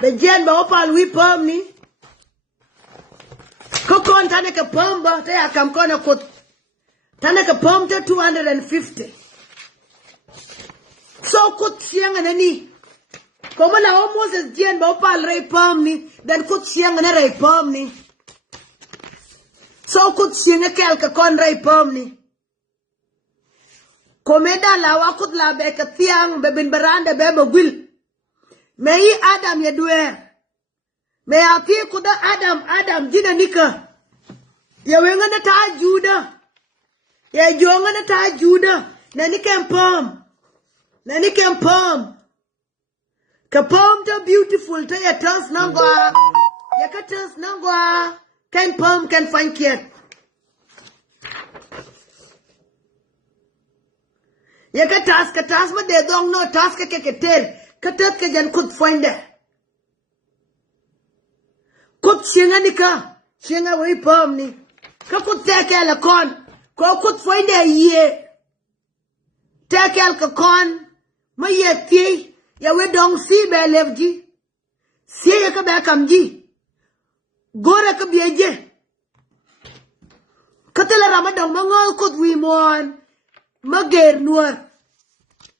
The jen ba opal we palm me. Kokon Tanaka palm ba te akam kona kot. Tanaka palm te 250. So kot siang anani. Como la Moses jen ba opal ray palm ni, then kot siang na ray palm ni. So kot siang kel ka kon ray palm ni. Komeda la wakut la beka tiang bebin baranda beba will. May Adam ya duer. May ati kuda Adam jina nika. Ya wenga na ta Juda. Ya jonga na ta Juda. Na nika palm. Na nika palm. Ka palm ta beautiful ta ya tas nangwa. Ya ka tas nangwa. Can palm can find kiat. Ya ka tas ma de dong no tas ka tel ka tat ka jan could find it. chinga we palm ni. Ka kut take la kon. Ko kut find a ye. Take el ka kon. Ma ye ti. Ya we dong si be levji. Si ya ka be kamji. Gora ka biyeje. Katela ramadang mangol kut we mon. Mager nuar.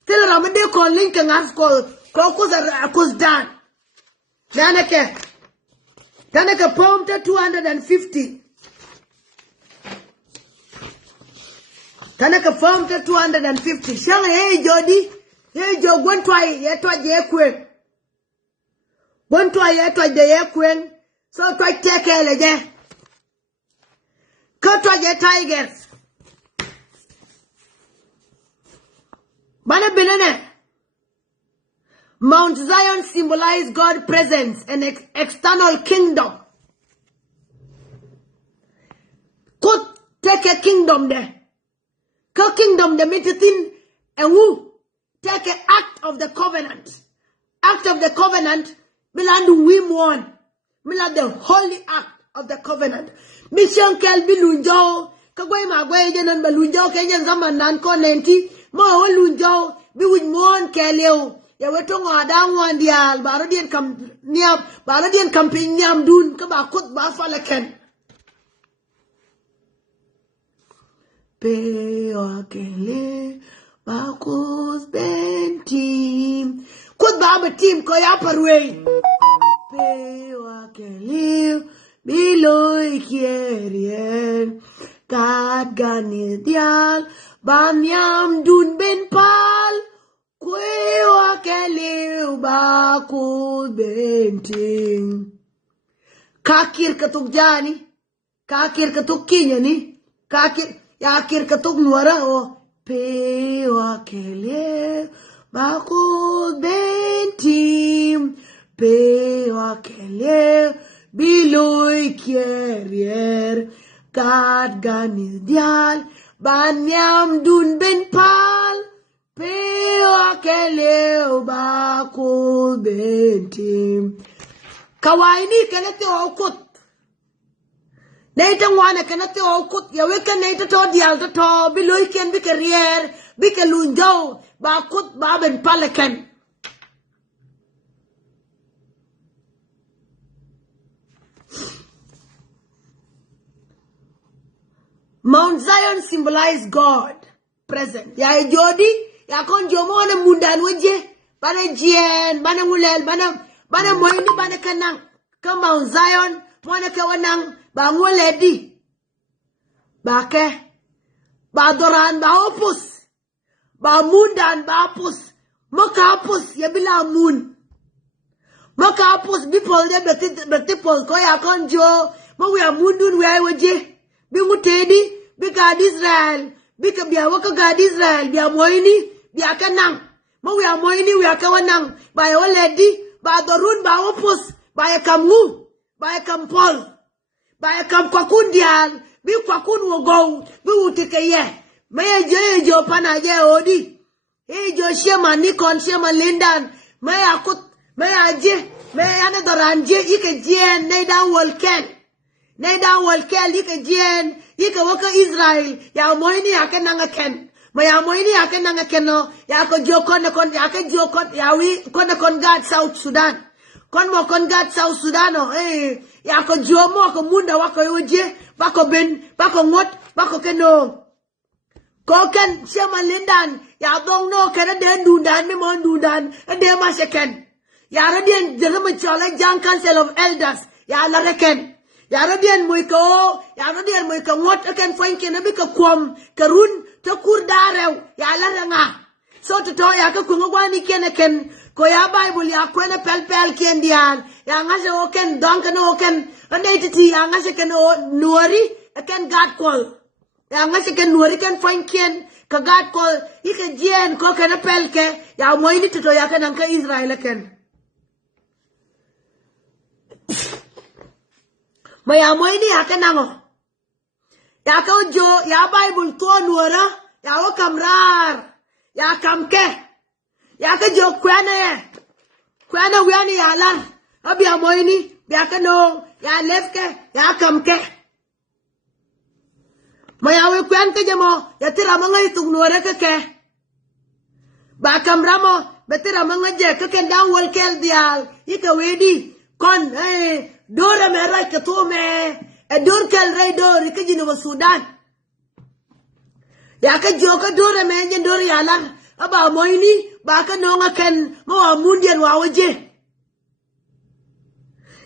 Tela ramade kon link ang afkol. Kos dan. Danake poem 250. Tanaka poem 250. Shang hey Jody. Hey Jo gwantwai yetwa je kwen. Gwantwai yetwa je kwen. So twa take leje. Ko twa je tigers. Bana benene. Mount Zion symbolizes God's presence and external kingdom. Could take a kingdom there. Ko kingdom the mititin and who take an act of the covenant. Act of the covenant, milandu wim one. Milan the holy act of the covenant. Mission kel bilunjo. Kagway magway janan balunjo kenyan zaman nan ko nenti. Mo lunjo bi win mon keleo. Ya wetong adang wan dial barodian kam niam barodian camping niam dun ka ba kut ba falaken pe akele ba kus ben team kut ba team ko ya parwe pe akele biloy kierien kat ganil dial banyam dun ben pal Kwewa kele baku benting. Kakir katuk jani, kakir katuk kinyani, yakir katuk nuara o. Pewa kele baku benting. Pewa kele biloy kerier. Kat ganil dial, banyam dun ben pal. Pewa kele baku bentim. Kawaini kenete okut. Neita wana kenete okut. Ya weka neita to dial to biloy ken bi career bi kelunjau bakut baben palekan. Mount Zion symbolizes God present. Ya Jody. Ya kon jomo wana mundan waje bana jien bana ngulel bana moyni bana kanang ka Mount Zion mwana ka wanang ba nguledi ba ke ba doran ba opus ba mundan ba opus maka opus ya bila mun maka opus bipol ya betipol ko ya kon jo mo we mundun we waje bi ngutedi bi God Israel bi ka biya waka God Israel biya moyni biya kanang mo we moyni we ka wanang ba yo lady ba dorun ba opus ba ya kamu ba ya kampol ba ya kam kwakundian bi kwakun wo go bi utike ye me je jo pana je odi e jo shema nikon shema lindan me akut me aje me ane doranje ike jien ne dan wolken ike jien ike waka Israel ya moyni ya kananga ken Maya moini yake nanga keno yako jokon ya wi kon God South Sudan kon mo kon God South Sudan yako jomo ko munda wako yoje bako ben bako ngot bako keno ko ken shema lindan ya dong no kena den dundan me mon dundan de ma seken ya radien jema chola jang council of elders ya la reken ya radien muy ko ngot ken fanke na bi ka kwam karun to kurdarew ya la nga so to ya ka kungo gwani ken ko ya bible ya kwene pel ken dian ya ngase o ken donk no ken andeti ya ngase ken nuori ken God call ya ngase ken nuori ken fine ken ka God call ike jien ko ken pel ke ya moini to ya ken ka Israel ken maya moini ya ken nango ya ka jo ya bible to nuora ya o kamrar ya kamke ya ka jo kwana wiani ya lan abi amoini bia ka no ya lefke ya kamke maya we kwante jamo ya tira manga itugnore ke ba kamramo betira manga je ke dan wol kel dial ika wedi kon dora me ra ke to me e dor kel re dor ke jino Sudan ya ka joka dora me nyen dor ya la aba moini ba ka no nga ken mo mundian wa waje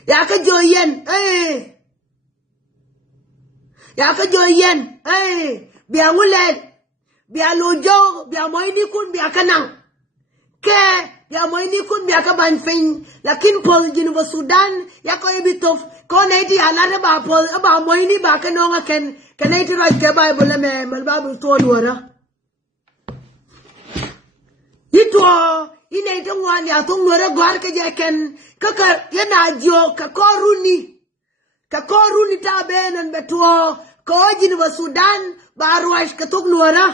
ya ka joyen ya ka joyen bia ngulen bia lojo bia moini kun bia kanang ke bia moini kun bia ka ban fin lakin pol jinu Sudan ya ko ibitof ko naiti ala ba pol ba moini ba ka no nga ken naiti ra ke bible me mal bible to wara ito ina ito ngwan ya tong wara gwar ke jeken kaka yana jo ka koruni ta benen betuo ko jinu Sudan barwaish ka tok nuara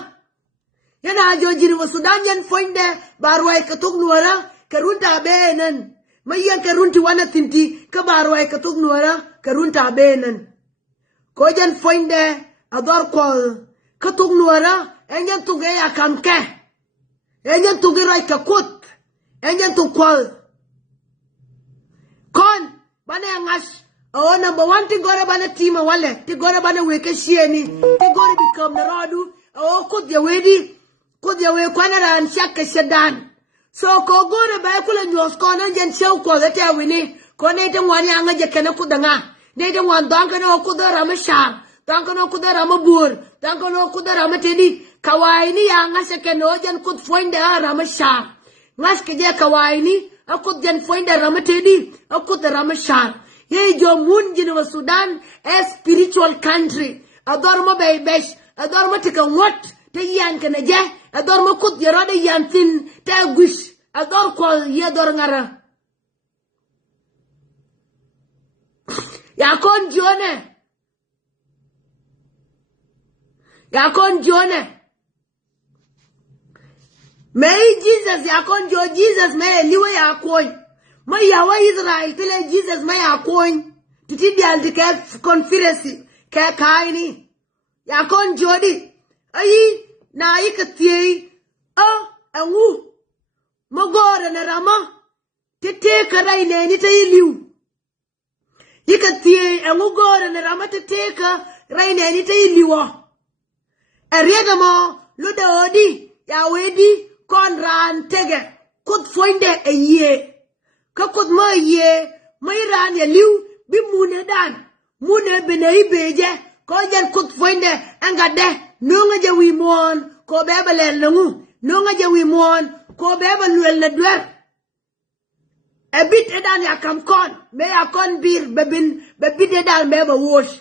yana jo jinu Sudan yan foinde barwai ka tok nuara karunta benen mayan karunti wana tinti ka barwai ka tok nuara karunta benen ko jan foinde ador kol ka tok nuara enyan tuge ya kamke enyan tuge rai ka kut enyan tuk kol kon bana ngash oh, number one, ti gora bana tima wale. Ti gora bana weke shieni. Ti gora become the radu. Oh, could ya wedi. Could ya we kwanara and shaka sedan. So, ko gora ba kula nyos kona jen show ko that ya wini. Kone ite mwani anga je kena kudanga. Nete wan danka no kudara mashar. Danka no kudara mabur. Danka no kudara matedi. Kawaini anga se keno jen kud foinde ramashar. Ngas keje kawaini. Akut jen foinde ramatedi. Akut ramashar. Ye jo mun jinu Sudan a spiritual country. Adormo bebesh, adormo tika what te yan keneje, adormo kut yerode yan tin te gush, ador kol ye dor ngara. Yakon jone. May Jesus yakon jo Jesus may liwe yakon. May yawa Israel tele Jesus may akon titi dial dike conference ke kaini ya kon jodi ayi na yikatie angu mogora na rama tete karai ne ni tayiliu yikatie angu gora na rama tete ka rai ne ni tayiliwa ariada mo luda odi ya wedi kon ran tege kut foinde eye kakot ma ye mayran ya liu bi mune dan mune benei beje ko jan kut foinde angade no nga je wi mon ko bebele lungu no nga je wi mon ko bebel wel na dwer e bit edan ya kam kon me ya kon bir bebid edan beba wosh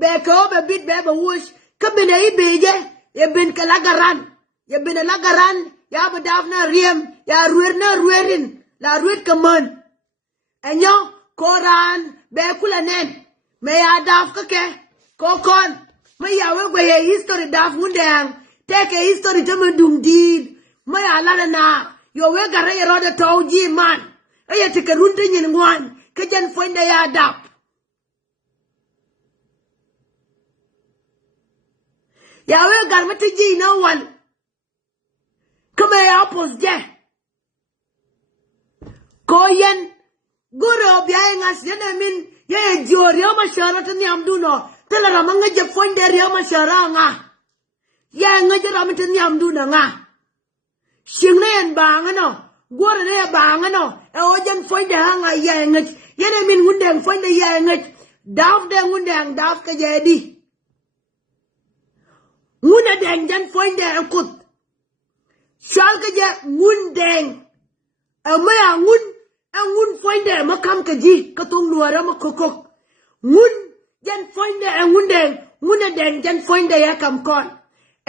be ko bebid beba wosh ka benei beje ye ben kala garan ye ben la garan ya badafna riem ya ruerna ruerin la ruet kaman enyo koran be kula nen me ya daf kake kokon me ya we history daf Ngundeng take history to medung did me ya la na yo we gare ro de tawji man e te ke runte nyin ngwan ke jan fonde ya daf ya we gar mate ji no one come ya pos je koyen guro biya ngas yana min ye jori ma shara tan yam duno tela ramanga je fonde ri ma shara nga ye ngaje ram tan yam duno nga shingren bangano goro ne bangano e ojen fonde nga ye ngaj yana min Ngundeng fonde ye ngaj daf de Ngundeng daf ka jadi nguna den jan fonde akut shal ka je Ngundeng amaya ngun foinde makam kaji katong nuara makokok ngun jan foinde Ngundeng jan foinde ya kam kon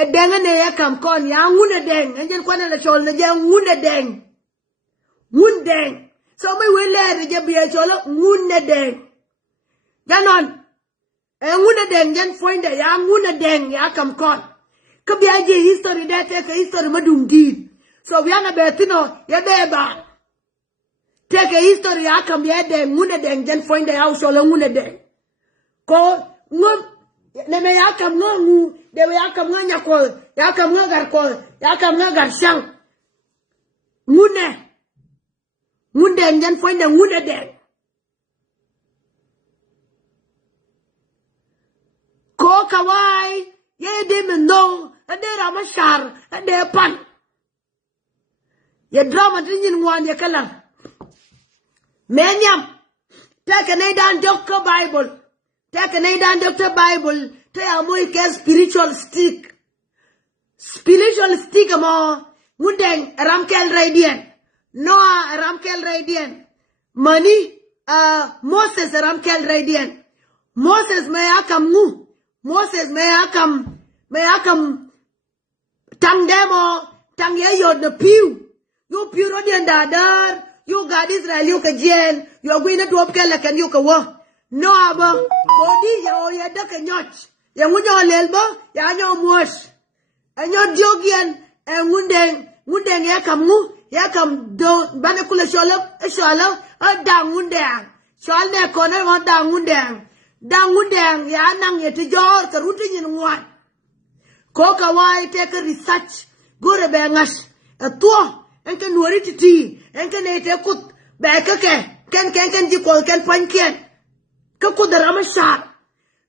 e denga ne ya kam kon ya Ngundeng jan kwana la chol na ja Ngundeng so mai wele je biya cholo Ngundeng janon e Ngundeng jan foinde ya Ngundeng ya kam kon ka biya je history da te ka history madung did so we ana betino ya beba take a history akam yede Ngundeng jen find the house all Ngundeng ko ngum ne me yakam ngu de yakam nganya ko yakam ngagar ko yakam ngagar sang Ngundeng jen find the Ngundeng ko kawai ye dem no ade ramashar ade pan ye drama din ngwan ye kala menyam take a dan doctor Bible take a dan doctor Bible te amoy ke spiritual stick mo Ngundeng ramkel radian Noah ramkel radian mani Moses ramkel radian Moses me akam tang demo tang ye yod the pew you pew radian dadar you God Israel you ka jen you are going to do up kala kan you ka wo no aba kodi ya da ka nyoch ya ngunyo lelbo ya nyo mos anyo jogian Ngundeng ya kam do bana kula sholo da Ngundeng shol ne kono mo da Ngundeng ya nang ye ti jor ka ruti nyin ngwan ko ka wai te ka research gore be ngash to enke nuori titi enke ne te kut be ken ji ko ken panken ka kudara masha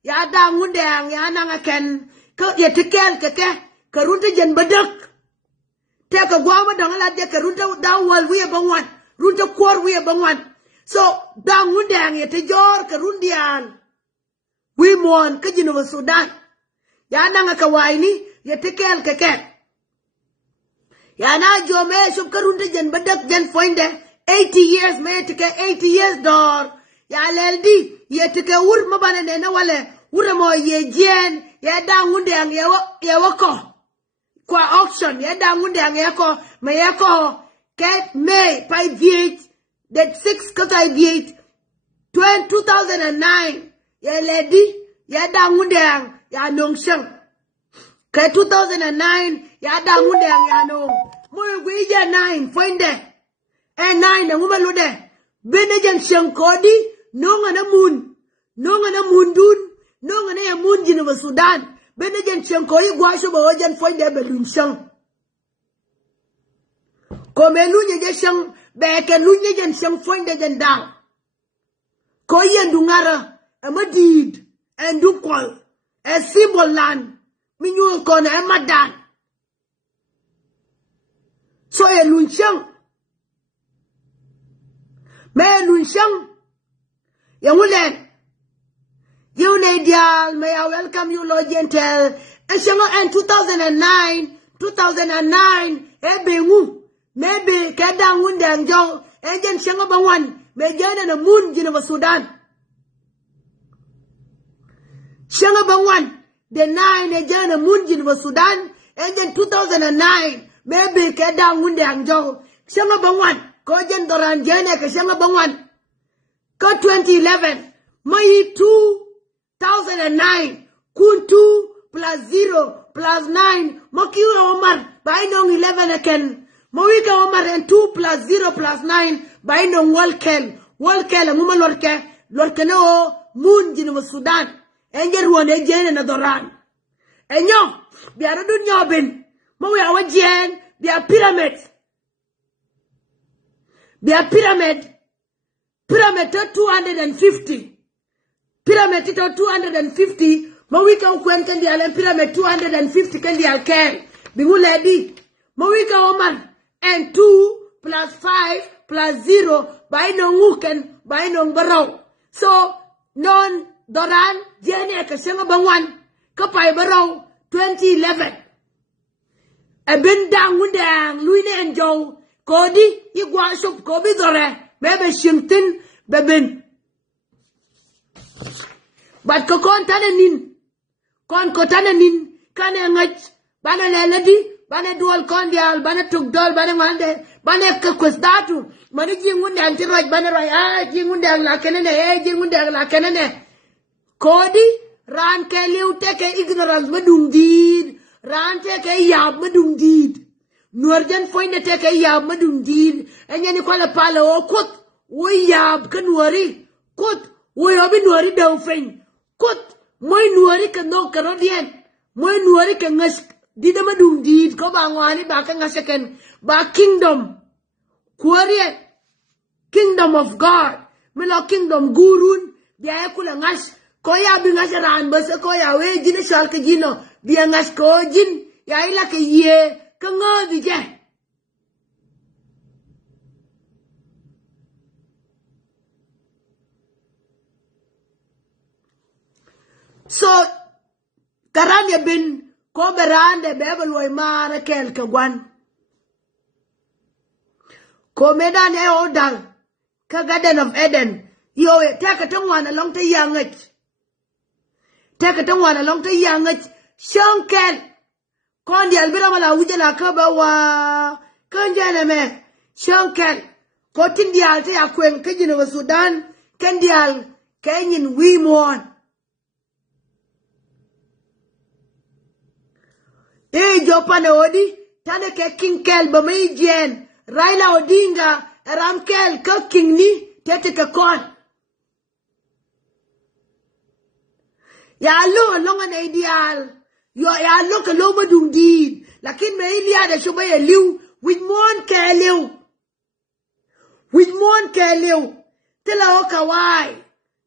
ya da Ngundeng ya nang ken ka ye te ken ka runta jen badak te ka gwa ma dangala de ka runta da wal wi bangwan runta kor wi bangwan so da Ngundeng ye te jor ka rundian wi mon ka jino Sudan ya nang ka waini ye te ken ya na jome sub karunde jen badak jen foinde 80 years me tike 80 years dor ya leldi ye tike ur mabane ne na wale ur mo ye jen ya da Ngundeng ye wako kwa auction ya da Ngundeng ye ko me ye ko ke me pai viet that 6 kata viet 2009 ye ledi ya da Ngundeng ya nongshang ke 2009 ya da Ngundeng ya no moy gwi ya 9 foinde 9 na nguma lude benejen shankodi nonga na mun dun nonga na ya mun jinu Sudan benejen shankodi gwasho ba wajen foinde belun shang ko melunye je shang be ke lunye jen shang foinde jen daw ko yendu ngara amadid endu kol a symbol land minyu ko na madan so e lunchang me lunchang ya ngulen you ne dial may I welcome you Lord gentle and shango en 2009 e bengu maybe kada Ngundeng jong e jen shango bangwan me jana na mun jina Sudan shango bangwan the 9 e jana mun jina Sudan and then 2009 maybe kada Ngundeng jong shango bangwan ko jen doran jene ke shango bangwan ko 2011 May 2009 kun 2 plus 0 plus 9 mokiwa Omar by no 11 again mowika Omar and 2 plus 0 plus 9 by no walkel nguma lorke no mun jinu Sudan enger wone jene na doran enyo biara dun nyobin mowi awajen bia pyramid to 250 pyramid to 250 mawika ukwen kendi ale pyramid 250 kendi alken binguledi mawika Omar and 2 plus 5 plus 0 by no nguken by no barrow so non doran jene ke senga bangwan kapai barrow 2011 eben Ngundeng luine enjo kodi igwa shop kobi dore bebe shimtin beben but ko kon tananin kane ngach bana leledi bana dual kondial bana tugdol bana mande bana kwestatu mani Ngundeng tiraj bana rai Ngundeng la kenene kodi ran ke liute ke ignorance madumdid ran te ke yab madumdid Nuerden foinde te ke yab madumdid enyani kwala pala okut we yab kan wari kut we abi nuari daw fein kut moy nuari kan no karodien moy nuari kan ngas di dama dum di ko ba ngwani ba kan ngasaken ba kingdom kuarien kingdom of God mila kingdom gurun dia kula ngas ko ya bi ngas ran bas ko ya we jine shal ke jino dia ngas ko jin ya ila ke ye ka ngodi je so karanya bin ko berande bebel way mara kel ka gwan ko medan e odal ka Garden of Eden yo take a tongwana long to yanget take a tongwana long to yanget shonkel kondi albira mala ujela ka ba wa kanjana me shonkel ko tindial te akwen kejino wa Sudan kendial kenyin wimon Jopane odi tane ke kinkel ba mai jen Raila Odinga ramkel ka kingni tete ka kon ya lo longa na ideal yo ya lo ka lo madungdi lakin me ilia da shoba ya liu with mon keliu tela o kawai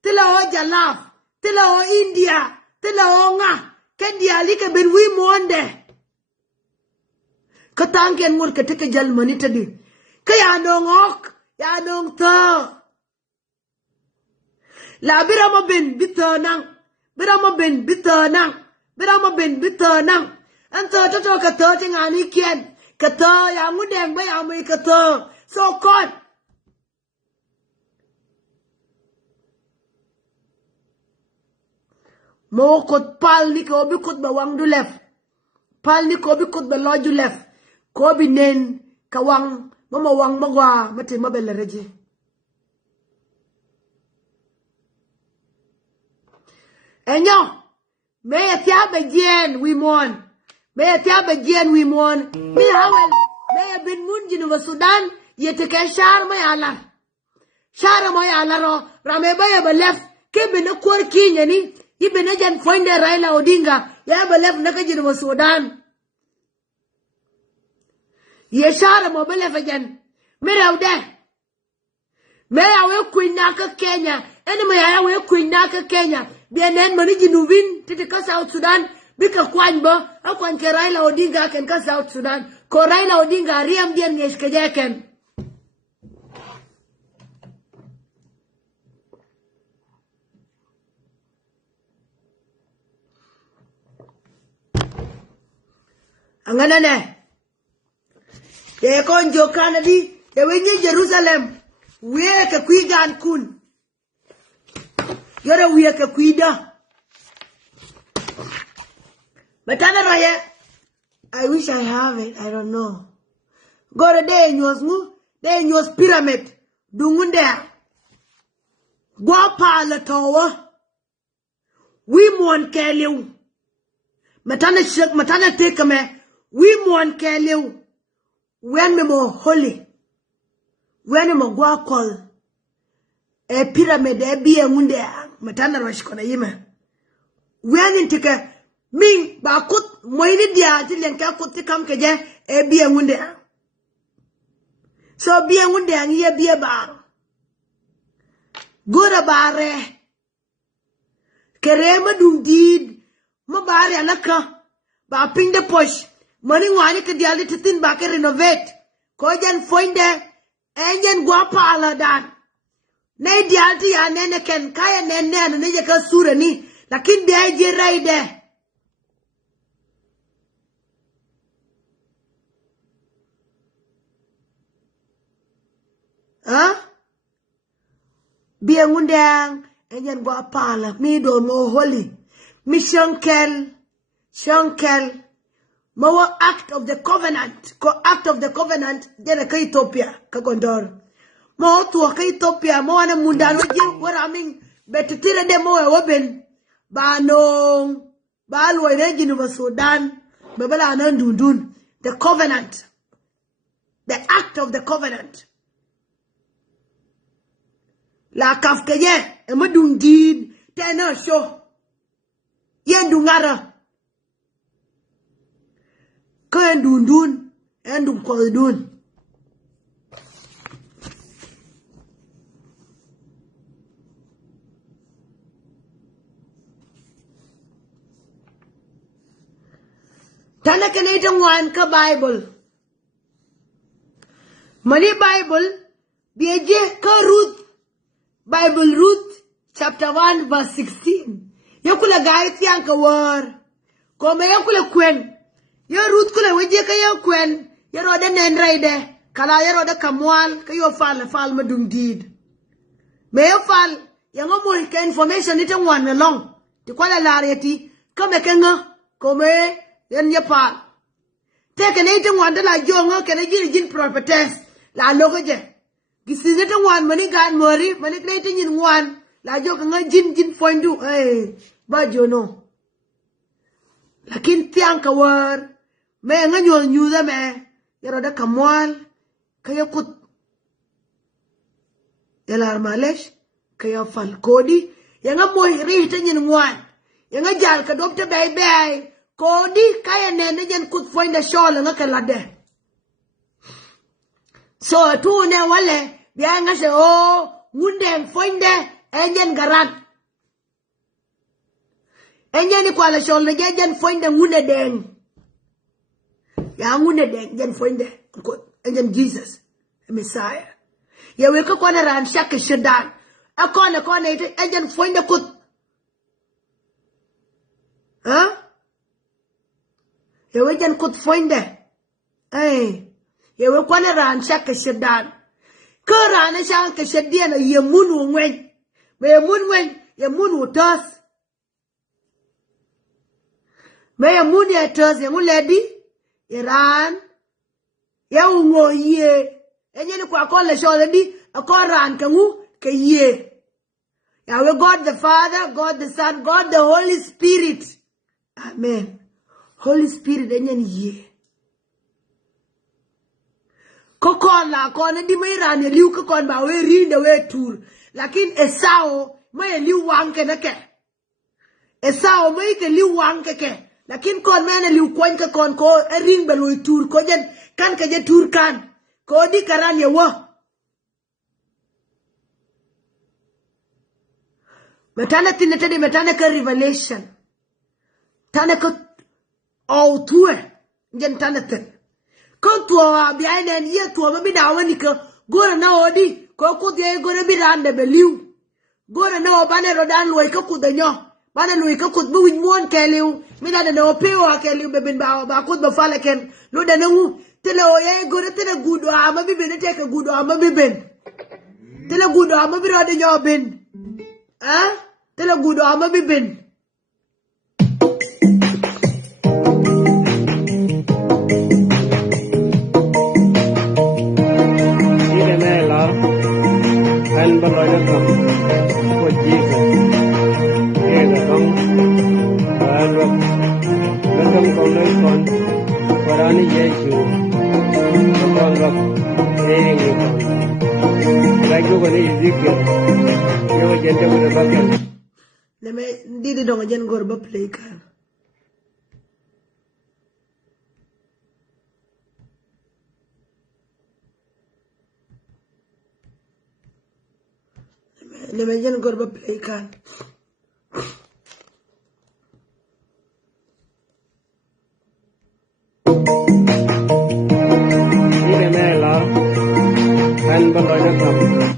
tela o jalaf tela o India tela o nga kendia like ben wi monde katangken ngur ke teke jal mani tadi kaya nong ok ya nong ta la birama ben bitanang anto to ka to ngani kien ka to ya Ngundeng ba ya mai ka to so kon mo kot pal ni ko bi kot ba wang du lef pal ni ko bi kot ba lo du lef ko bi nen kawang mama wang magwa mate mabel reje enyo me atia be jen we mon me atia be jen we mon mi hawel me bin mun jinu wa Sudan yete ke shar ma yala ro rame ba ya belef ke be na kor kinyani ibe na jan fonde Raila Odinga ya belef na ka jinu wa Sudan ye shara mo bele fajan merawde me yawe kuina ka Kenya ene me yawe kuina ka Kenya bienen mani jinubin tete ka South Sudan bika kwanba akwan ke Raila Odinga ken ka South Sudan ko Raila Odinga riam dien ngesh ke jeken angana ne konjo Canada de wenye Jerusalem weke kwigan kun yore weke kwida batana raya I wish I have it I don't know go to day nyos pyramid dungunde gwa pala towa we mon keliu matana take me we mon keliu when me more holy when me go call a pyramid e bi Ngundeng matana rosh kona yima when intike min ba kut moyni dia tilen ka kut kam ke je e bi Ngundeng so bi Ngundeng ye bi ba gora bare kere ma dum did ma bare alaka ba pinde posh mani wani ke diali titin ba ke renovate ko jen fonde enjen guapa ala dan ne dialti ya nene ken kaya nene ne je ka sura ni lakin be je raide bi Ngundeng enjen guapa ala mi do mo holy mi shonkel Mawa act of the covenant, dere ka Ethiopia, ka gondor. Mawa tuwa ka Ethiopia, mawa na mundano jim, waraming, betutire de mawa waben, ba nong, ba alwa irejinu wa Sudan, bebela anandundun, the covenant, the act of the covenant. la kafke ye e madung did tena show yen dungara ko en dundun en dum ko dun tana kenete wan ka Bible mani Bible bieje ka Ruth Bible Ruth chapter 1 verse 16 yakula gait yang ka war ko me yakula kwen ya Ruth kula weje ka ya kwen ya roda nen raide kala ya roda kamwal ka yo fal madung did me yo fal ya ngomo ka information ite wan long ti kwala lareti ka me kenga ko me yen ya pa take an ite wan la jonga ka jin prophetess la logoje gisize te wan mani gan mori mani klete nyin wan la jo ka jin fondu ba jono lakin tiang ka war me nga nyuza me yaro da kamwal kaya kut yalar malesh kaya fal kodi yanga moy rihta nyin wan yanga jal ka dopta bay kodi kaya nene jen kut fonda shol nga kalade so tu ne wale biya nga se Ngundeng fonda enjen garan enjen kwa la shol jen fonda Ngundeng ya Ngundeng jen fonda enjen Jesus Messiah ya we ka kona ran shaka shedan akona ite enjen fonda kut ya we jen kut fonda ya we kona ran shaka shedan ka ran shaka shedan ye mun wen me mun wen ye mun utas me ye mun ye tas ye nguledi Iran ya ungo ye enye kwa kola sholedi akoran kangu ke ye Yahweh God the Father, God the Son, God the Holy Spirit. Amen. Holy Spirit enye ye kokon la kon di me ran ye liu kokon ba we rinde we tur lakin Esau me liu wanke nake Esau me ke liu wanke ke lakin kon mena liu kwen ke kon ko ring belo tur ko jen kan ke je tur kan ko di karan ye wo metana tinete di metana ke revelation tana ko au tuwe jen tana ten ko tuwa biainen ye tuwa bi dawani ko gora na odi ko de gora bi rande beliu gora na obane rodan loy ko kudanyo bana loy ko kud bu win mon keliu mina da no pewa keliu be bin ba kud ba fala ken lo da nangu tele o ye gora tele gudo ama bi ben te ka gudo ama bi ben tele gudo ama bi rodan yo ben tele gudo ama bi ben and the Lord for Jesus. Here the song, and welcome congregation for any Jesu. The song of hearing you. Like you go to Ezekiel, you were gentle with the bucket. Let me did it on a gen gorba play can. Let me just go to play can. And the Lord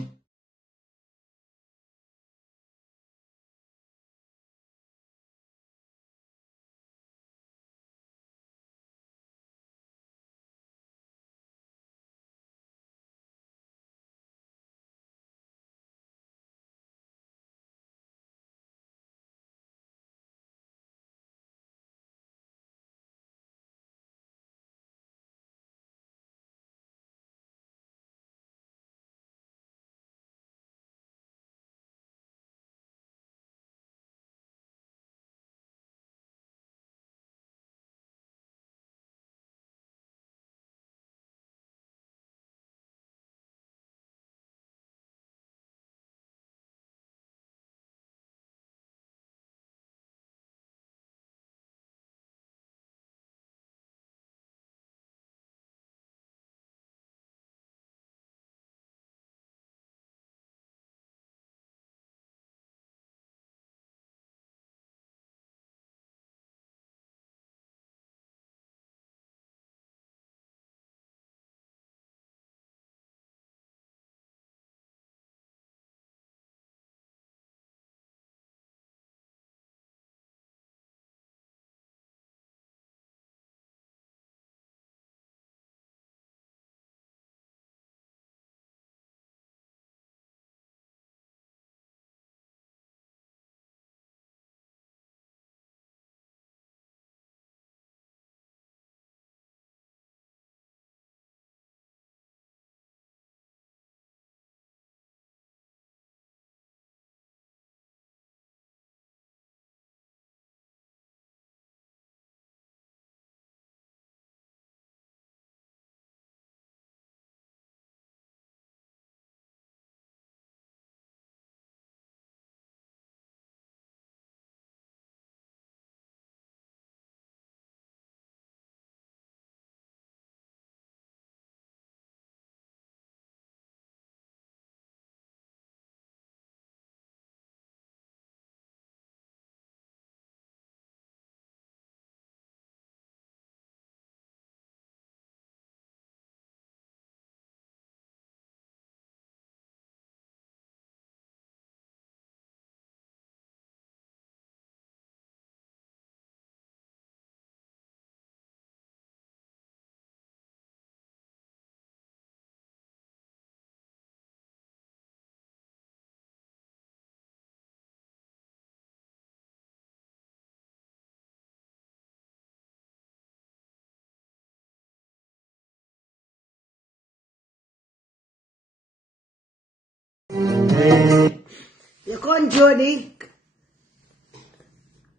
You can't journey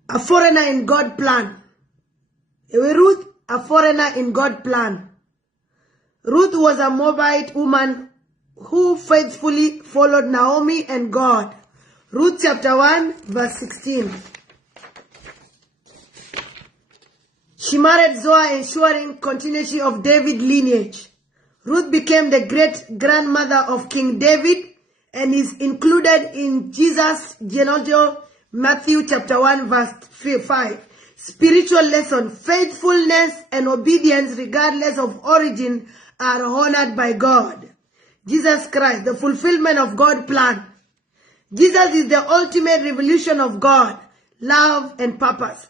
a foreigner in God's plan. Ruth, a foreigner in God's plan. Ruth was a Moabite woman who faithfully followed Naomi and God. Ruth chapter 1 verse 16. She married Zoar, ensuring continuity of David's lineage. Ruth became the great-grandmother of King David and is included in Jesus' genealogy, Matthew chapter 1 verse 5. Spiritual lesson: faithfulness and obedience regardless of origin are honored by God. Jesus Christ, the fulfillment of God's plan. Jesus is the ultimate revolution of God, love and purpose.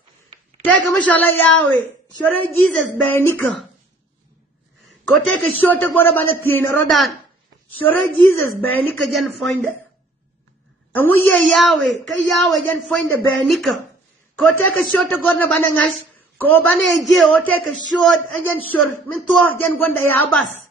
Take a mashallah Yahweh, sure Jesus benika. Go take a short of what about a thin rodan. Sure Jesus benika jan find it. And we Yahweh, ka Yahweh jan find the benika. Go take a short of what about a nash. Go bane je or take a short and jan sure. Minto jan gwanda yabas.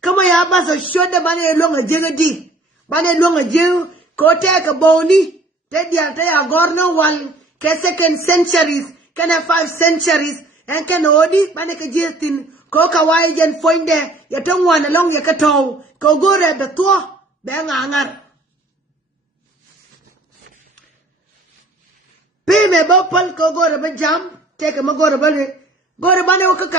Come on yabas or short the bane long a jigadi. Bane long a jill. Go take a bony. Take the entire gorno one. Can second centuries, can have 5 centuries, and can odi, banaka jistin, koka wajan find there, yatong one along yakato, ko go read the tour, bang angar. Pay me bopal, ko go to jump, take a magora bunny, go to Banaka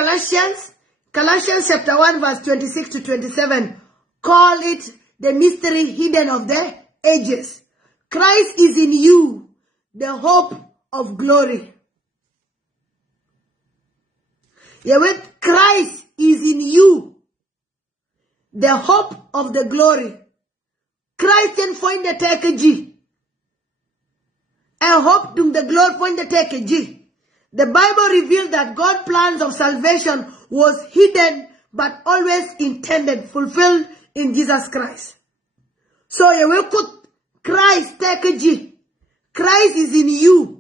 Colossians chapter 1 verse 26 to 27. Call it the mystery hidden of the ages. Christ is in you, the hope of glory. Yahweh, Christ is in you, the hope of the glory. Christ can find the take and hope to the glory find the take. The Bible revealed that God's plans of salvation was hidden but always intended, fulfilled in Jesus Christ. So Yahweh could Christ take Christ is in you.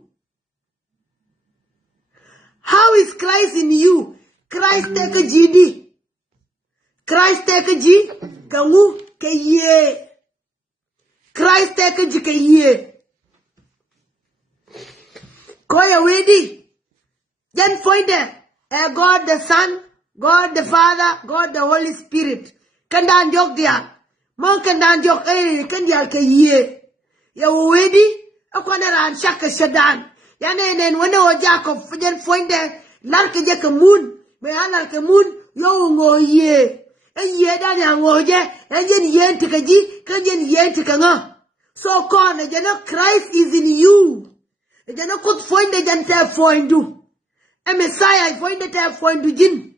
How is Christ in you? Christ take a GD. Christ take a G. Kamu ye. Christ take a G ye. Koya wedi. Then find them. God the Son, God the Father, God the Holy Spirit. Kandan jok dia. Mon kandan jok kandial ke ye. Ya wedi. Akwana ran shaka shadan. Yana nen wana Jacob then find there larke jaka moon me alarke moon yo ngo ye en ye dan ya ngo je en yen yen tikaji kan yen yen tikanga so kon jana Christ is in you jana could find the janta find do a Messiah find the find do jin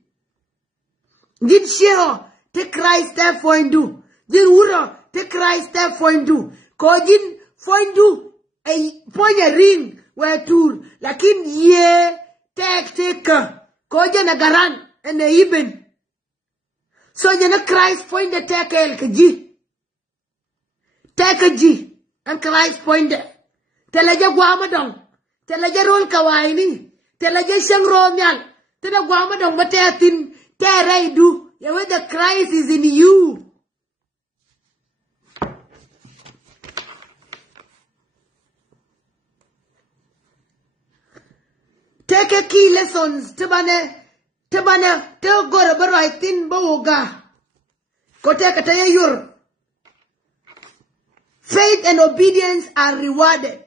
shiro te Christ te find do jin wura te Christ te find do ko jin find do a point a ring where to lakin ye take ko jana garan and even so jana Christ point the take a G and Christ point the teleja guamadong teleja rol kawaini teleja sang romyal tena guamadong batetin terai do Yahweh the Christ is in you. Take a key lessons to go to Baraitin Boga. Go take a tayur. Faith and obedience are rewarded.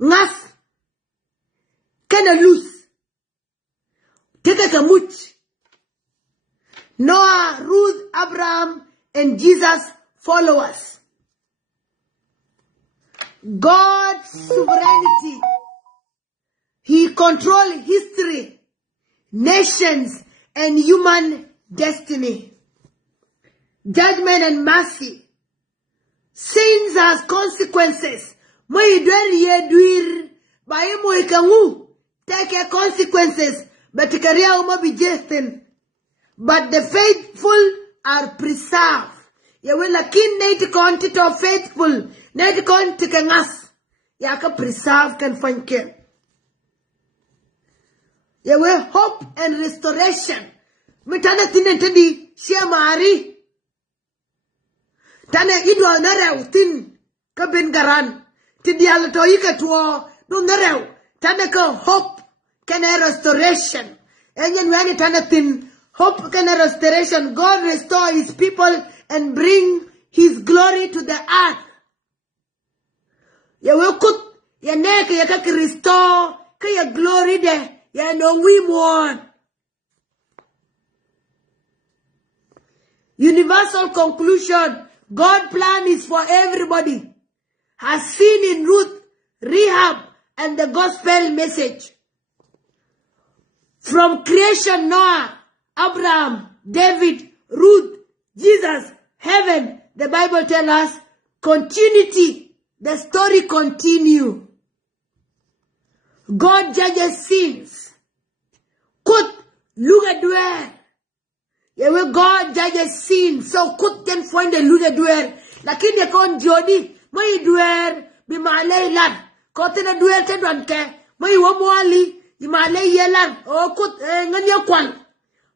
Ngas can lose. Take a kamuch. Noah, Ruth, Abraham, and Jesus followers. God's sovereignty. He controls history, nations, and human destiny. Judgment and mercy. Sins has consequences. Take consequences, but the faithful are preserved. Yahweh lakin naiti konti to faithful, naiti konti kangas. Yaka preserve can find care. Yahweh hope and restoration. Mitana tinentedi shia mari. Tane idwa na rew tin ka ben garan. Ti dial to yika tuo no na rew. Tane ka hope kana restoration. Enyen wani tane tin hope kana restoration. God restore his people and bring his glory to the earth. Ya wekut ya nek ya ka restore ka ya glory de ya no we want. Universal conclusion. God's plan is for everybody. As seen in Ruth, Rahab, and the gospel message. From creation, Noah, Abraham, David, Ruth, Jesus, heaven, the Bible tells us, continuity. The story continue. God judges sins. Kut, look at where. Yewe God judges sin, so kut can find the lude duer. Lakini kon jodi, mai duer, bi malay lan. Kote na duer te duanke, mai wamwali, bi malay yelan. O kut nganya kwan.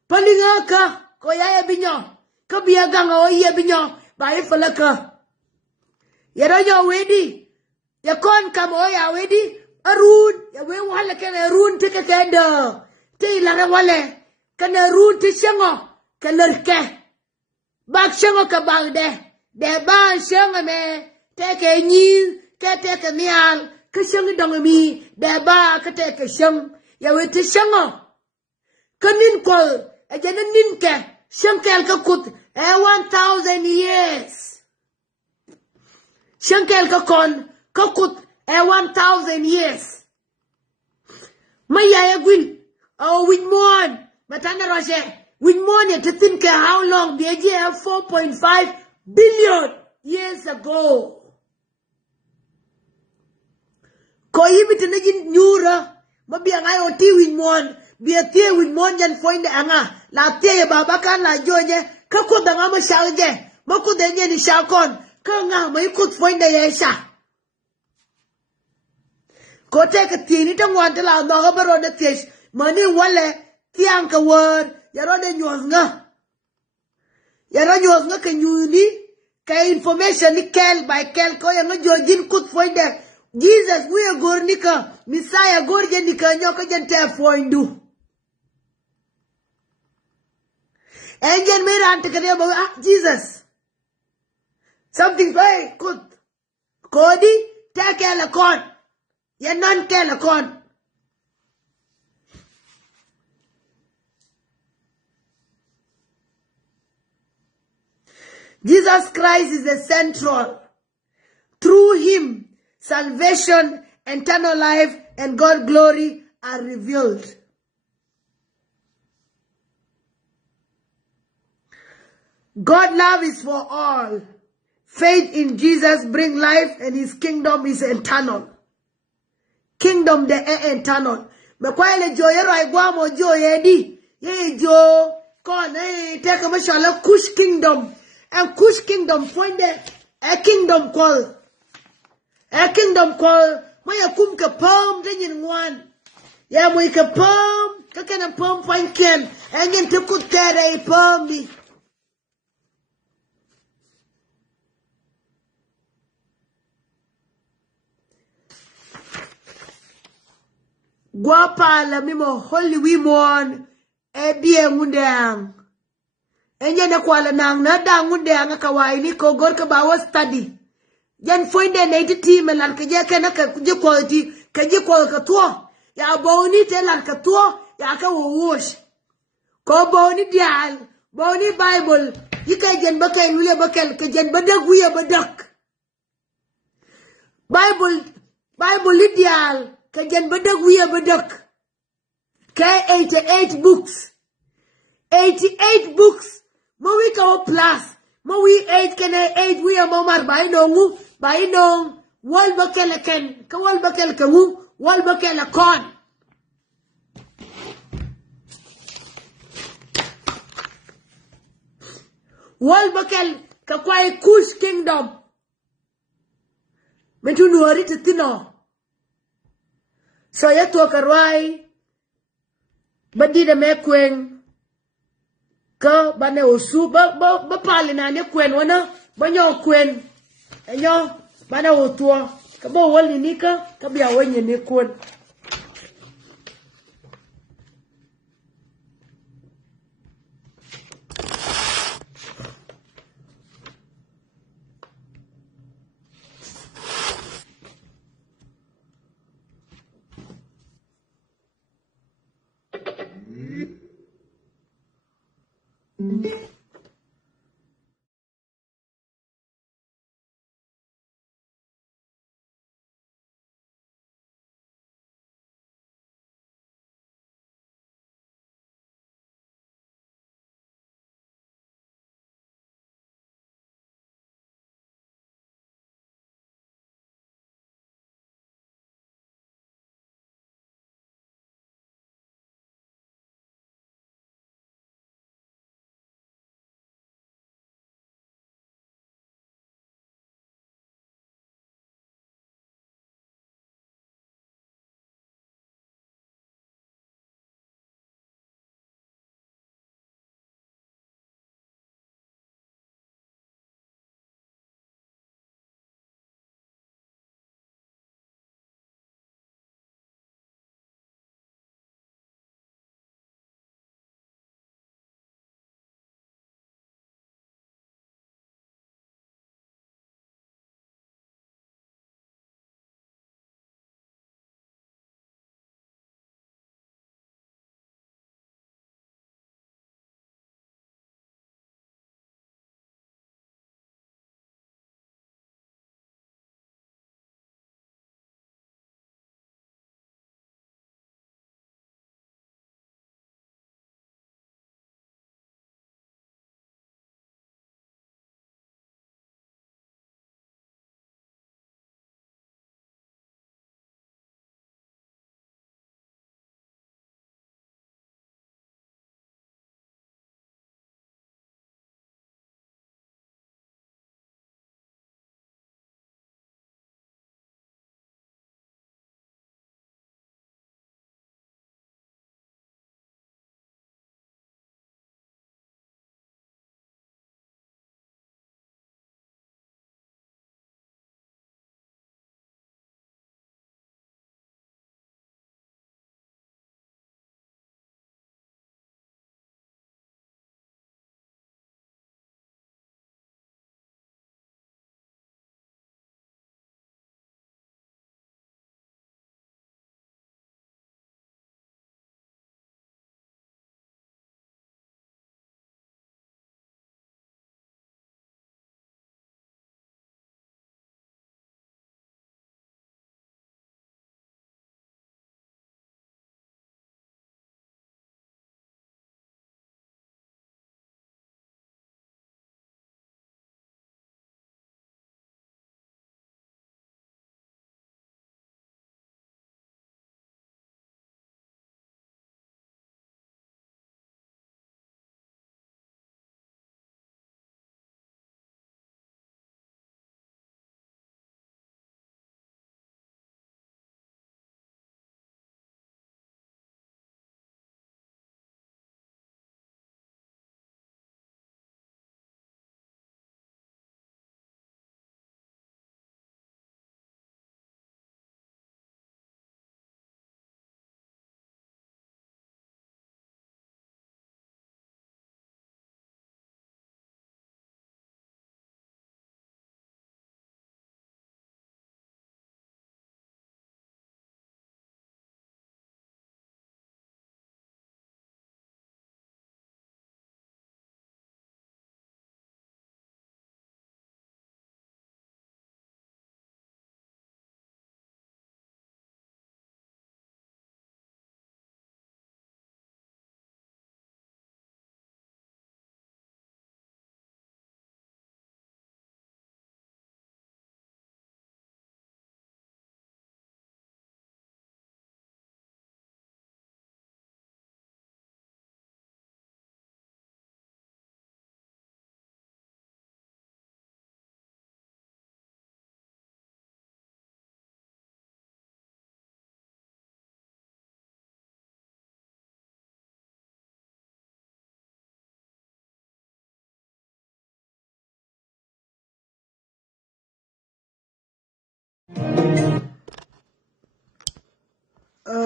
Palinga ka, ko ya binyo. Ka biyagang o iya binyo, ba ifala ka. Yara yo wedi. Ya kon kam o ya wedi. Arun, ya we wala ken arun te kenda. Te ilara wale. Kan arun te shango. Kalurke. Bak shango ka bagde. De ba shango me. Teke nyin. Ke teke mial. Ka shango dongami. De ba ka teke shang. Ya we te shango. Ka nin kol. E jana nin ke. Shang kel ka kut. 1,000 years. Shang kel ka kon. Ka kut. 1,000 years. Maya ya gwil. Oh, with more. Matana roche. With money to think how long the idea 4.5 billion years ago. Ko ibit na jin nyura, mabiang ayo ti with mon, biya ti with mon jan find the anga, la ti baba kan la joje, kako da nga ma shalje, mako da nye ni shalkon, ka nga ma ikut find the yesha. Ko te ka ti ni tang wan tala no ga baro na tish, mani wale tiang ka word. Yaro de nyos nga. Yaro nyos nga ka nyuni. Ka information ni kel by kel ko yang jojin kut foinde. Jesus we gor nika. Messiah gor jen nika nyoka jen te foindu. Engen mera ante kare ba Jesus. Something very good. Kodi te kel akon. Yan non kel akon. Jesus Christ is the central. Through him, salvation, eternal life, and God's glory are revealed. God's love is for all. Faith in Jesus brings life and his kingdom is eternal. Kingdom de eternal. Mekwele jo yero aigwamo jo yedi. Ye jo kon take a mashallah kush kingdom. And Kush kingdom find a kingdom call. A kingdom call. Maya kum ka palm din one. Ya mo ka palm. Ka kana palm find ken. And yin to kut kare palm di. Guapa la mimo holy women. E bien Ngundeng. Enye na kwala nang na da Ngundeng kawai ni ko gor ka bawa study. Jan foinde na iti team lan ka je kana ka je quality ka je kwal ka to. Ya boni te lan ka to ya ka wosh. Ko boni dial, boni Bible, yika jen bakay wule bakel ka jen badag wiya badak. Bible dial ka jen badag wiya badak. Ka 88 books. 88 books. Mawi ka plus. Mawi 8 kene 8 we mamar bai nongu bai nong wal bakel ken ka wal bakel ka wu wal bakel kon. Wal bakel ka kwai Kush kingdom. Metu nuari tino. So yato karwai badi da mekweng ka bane osu ba pali na ne kwen wana banyo kwen enyo bana otua kabo woli nika kabia wenye ne kwen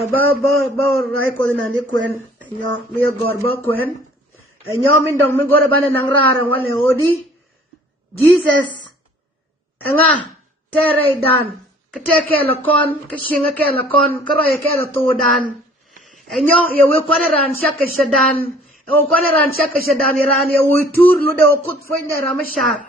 ba rai ko na ni kwen nyo mi gor ba kwen nyo min dong min gore bana nang rara wale odi Jesus nga tere dan keteke lo kon ke shinga ke lo kon kro ye ke lo to dan nyo ye we ko ran shaka shadan o ko ran shaka shadan ran ye we tur lu de ko fo ne ramashar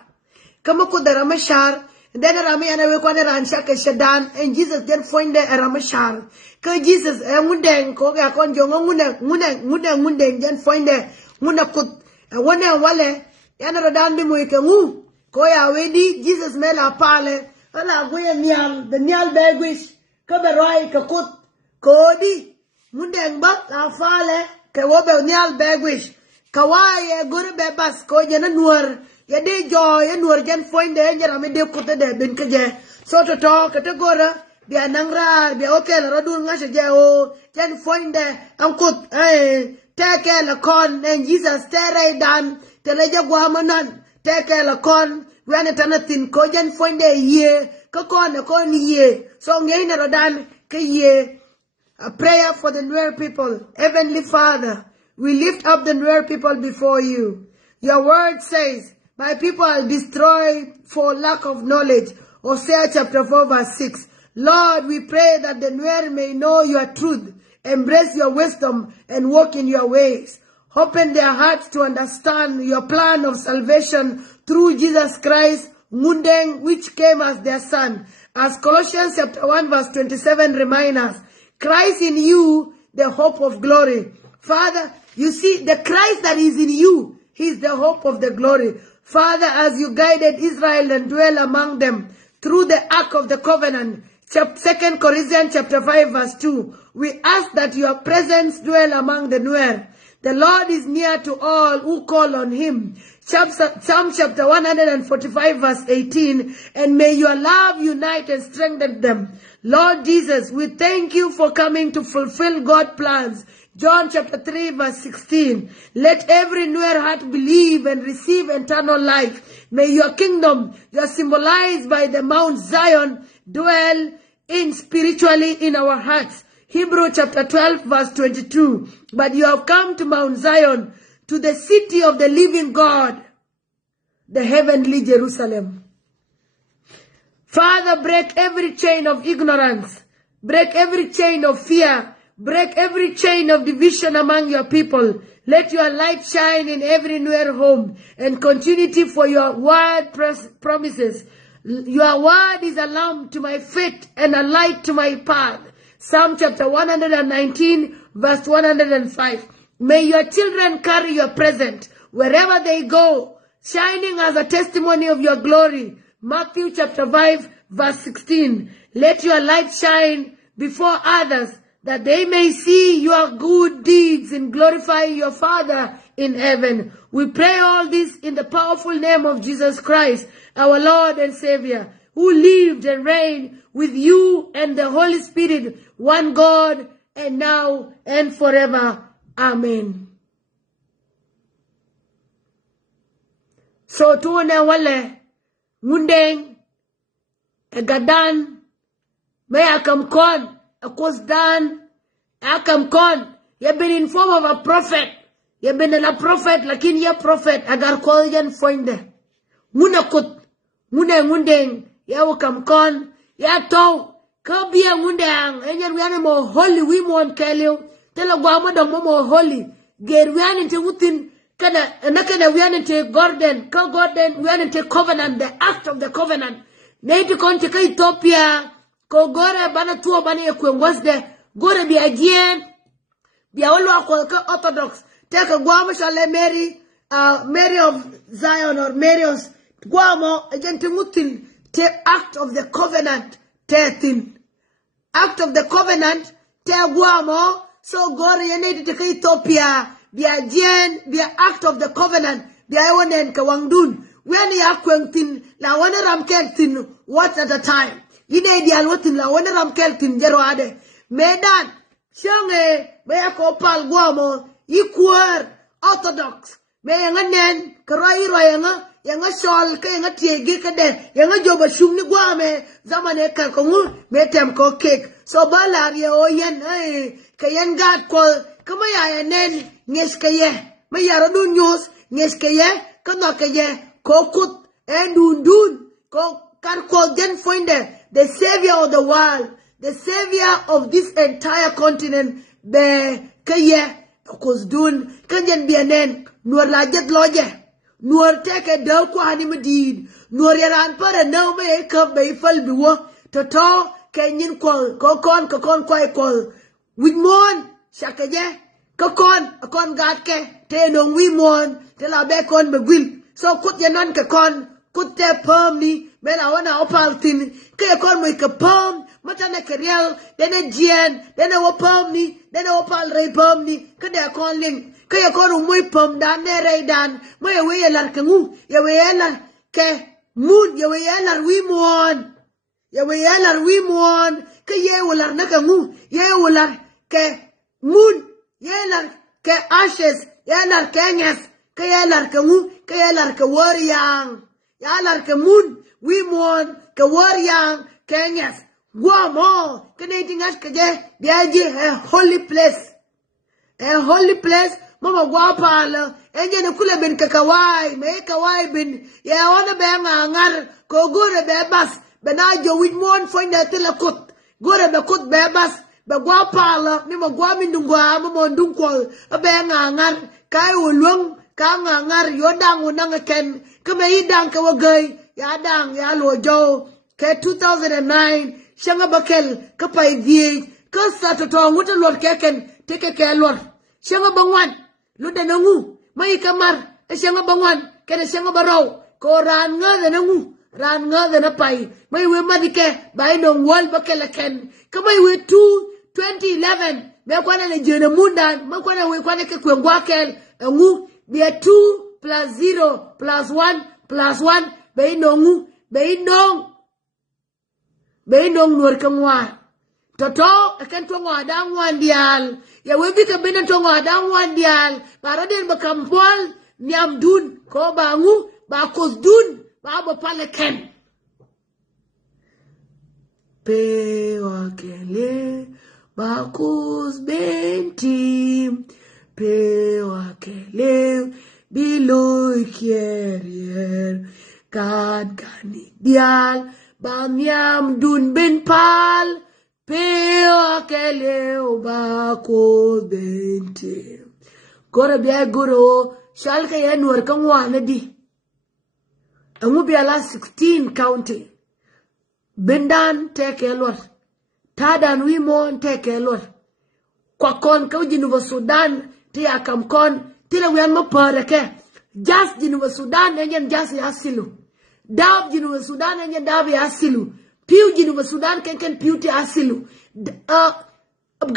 kama ko de ramashar then Rami and we kwana ran shaka shadan and Jesus then find the ramashar ka Jesus Ngundeng ko ga kon jongo Ngundeng then find the munakut wona wale yana rodan bi mo ke ngu ko ya wedi Jesus mela pale ala go ya nial the nial begwish ka be roi ka kut ko di Ngundeng ba la fale ke wo be nial begwish ka wa ye gore be bas ko jena nuor ya de jo ya nuor gen foinde njara me de kote de ben keje so to kategora bi anangra bi okel rodul ngashe je o gen foinde ankut take la kon en Jesus tere dan teleje gwamanan take la kon wane tanatin ko gen foinde ye ko kon ye so ngey na rodan ke ye a prayer for the Nuer people. Heavenly Father, we lift up the Nuer people before you. Your word says, my people are destroyed for lack of knowledge. Hosea chapter 4 verse 6. Lord, we pray that the Nuer may know your truth, embrace your wisdom, and walk in your ways. Open their hearts to understand your plan of salvation through Jesus Christ, Ngundeng, which came as their son. As Colossians chapter 1 verse 27 reminds us, Christ in you, the hope of glory. Father, you see, the Christ that is in you, he is the hope of the glory. Father, as you guided Israel and dwell among them through the ark of the covenant, 2 Corinthians chapter 5 verse 2, we ask that your presence dwell among the Nuer. The Lord is near to all who call on him. Psalm chapter 145 verse 18, and may your love unite and strengthen them. Lord Jesus, we thank you for coming to fulfill God's plans. John chapter 3 verse 16. Let every Nuer heart believe and receive eternal life. May your kingdom, you are symbolized by the Mount Zion, dwell in spiritually in our hearts. Hebrew chapter 12 verse 22. But you have come to Mount Zion, to the city of the living God, the heavenly Jerusalem. Father, break every chain of ignorance. Break every chain of fear. Break every chain of division among your people. Let your light shine in every Nuer home and continuity for your word promises. Your word is a lamp to my feet and a light to my path. Psalm chapter 119 verse 105. May your children carry your present wherever they go, shining as a testimony of your glory. Matthew chapter 5 verse 16. Let your light shine before others, that they may see your good deeds and glorify your Father in heaven. We pray all this in the powerful name of Jesus Christ, our Lord and Savior, who lived and reigned with you and the Holy Spirit, one God, and now and forever. Amen. So tuone wale Ngundeng Gadan may akam kon akos dan akam kon. You've been in form of a prophet. You've been a prophet, lakin ya prophet agar ko yan foinde. Munakut Ngundeng ya wakam kon ya to kabia Ngundeng enyan wiana mo holy we mon kelio tela gwamo dong mo holy ger wiana te wutin kada nakada wiana te Gordon ka Gordon wiana te covenant, the act of the covenant. Neiti konti ka Ethiopia ko gore bana tuo bana ekwengwasde gore bi agien bi awlo ko ka Orthodox take gwamo shale Mary of Zion or Mary of gwamo agenti mutin te act of the covenant te thin act of the covenant te gwamo so gore yeneti te ka Ethiopia bi agien bi act of the covenant bi awonen ka wangdun when you are quentin la wana ram keltin what at a time ine dial wotin la wana ram keltin jero ade medan shange be ko pal gwamo equal Orthodox me nganen krai royanga Yanga shol ka yanga tiegi ka de yanga joba shung ni gwa me zamane ka kongu me tem ko cake so balar ye o yen ka yen gat ko kama ya nen nges ka ye ma yaro dun news nges ka ye ka no ka ye ko kut dun ko kar ko den find the savior of the world, the savior of this entire continent be ka ye because dun kan jen bi nen nur la jet loje Nuor teke daw ko hani medid nuor yaran para naw me ka be fal biwo to kenyin ko kon ko with mon shakaje ka kon gat ke te no wi mon te la be kon be gwil so kut yanan ke kon kut te pam ni me la wana opal tin ke kon mo ke pam mata ne kriel dene jien dene wo pam ni dene opal re pam ni ke de kon ling kaya kono muy pom dan ne rey dan mo ye we lar ke ngu ye we lar ke mun ye we lar wi mon ye we lar wi mon ke ye lar na ke ngu ye lar ke mun ye lar ke ashes ye lar ke nges ke ye lar ke ngu ke ye lar ke wor yang ya lar ke mun wi mon ke wor yang ke nges gwa mo ke ne tingas ke je biaje a holy place Mama guapala, enje ne kule bin kakawai, me kawai bin, ya wana be ngar, ko gore be bas, be na jo wit mon foin da tila kut, gore be kut be bas, be guapala, mi ma guamin dungwa, mama ndungkol, be ngar, kai ulung, ka ngar, yodang unang ken, kame idang ka wagay, ya dang, ya lo jo, ke 2009, shanga bakel, kapay di, ka sa totong, wuta lor keken, teke ke lor, shanga bangwan, Luda nangu, mai kamar, esyanga bangwan, kena syanga barau, ko ran nga ran nga na pai, mai we madike, bai nong wal bakela ken, kamai we 2011, me kwana le jena mundan, ma kwana we kwana ke kwengwakel, ngu, be 2 plus 0 plus 1 plus 1, bai nongu, bai nong nuor kangwa. Toto akan tongo adang wandial ya webi ka bena tongo adang wandial para den bakampol niam dun ko bangu ba kos dun ba paleken pe wakele ba kos bentim pe wakele biloy kierier kad kani dial ba niam dun ben pal Peo akele ubako bente. Gora biya goro shalka ya nuwar kan wane di. Angu biya la 16 county. Bendan teke lor. Tadan wimon teke lor. Kwa kon ka ujinuwa Sudan ti akam kon tila wiyan mapare ke. Jas jinuwa Sudan enyen jas ya asilu. Dab jinuwa Sudan enyen dab ya asilu. Piu jinuwa Sudan ken piu ti asilu.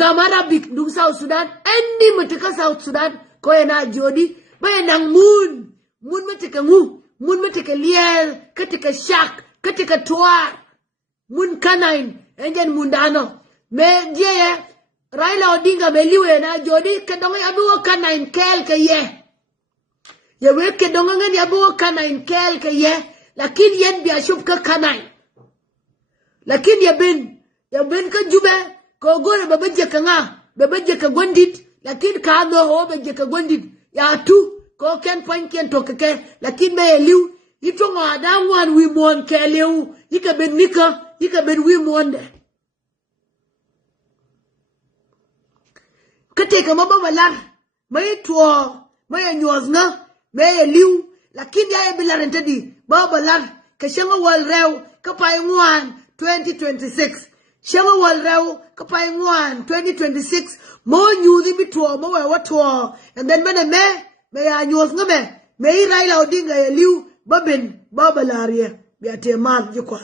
Gamara bik du South Sudan. Endi matika South Sudan. Koye na jodi. Baye nang mun matika ngu. Mun matika liel. Katika shak. Katika tuar. Mun kanain. Enjen mundano. Me jeye. Raila Odinga me liwe na jodi. Kedonga yabuwa kanain kel ke ye. Yewe kedonga ngan yabuwa kanain kel ke ye. Lakin yen biashub ka kanain. Lakin ya ben ka jube ko gore babaje ka nga babaje ka gondit lakin ka no ho babaje ka gondit ya tu ko ken panken to ke lakin me liu ito ngo adam wan wi mon ke liu yika ben nika yika ben wi mon de kate ka mababalar may tuo may nyos nga may liu lakin ya bilarente di babalar ka shenga wal rew ka pay ngwan 2026 Shama wal rew kapay ngwan 2026 mo nyudi bitwo mo wa to and then me ya nyos ngame me Raila Odinga ya liu babin babalaria biate mal jikwa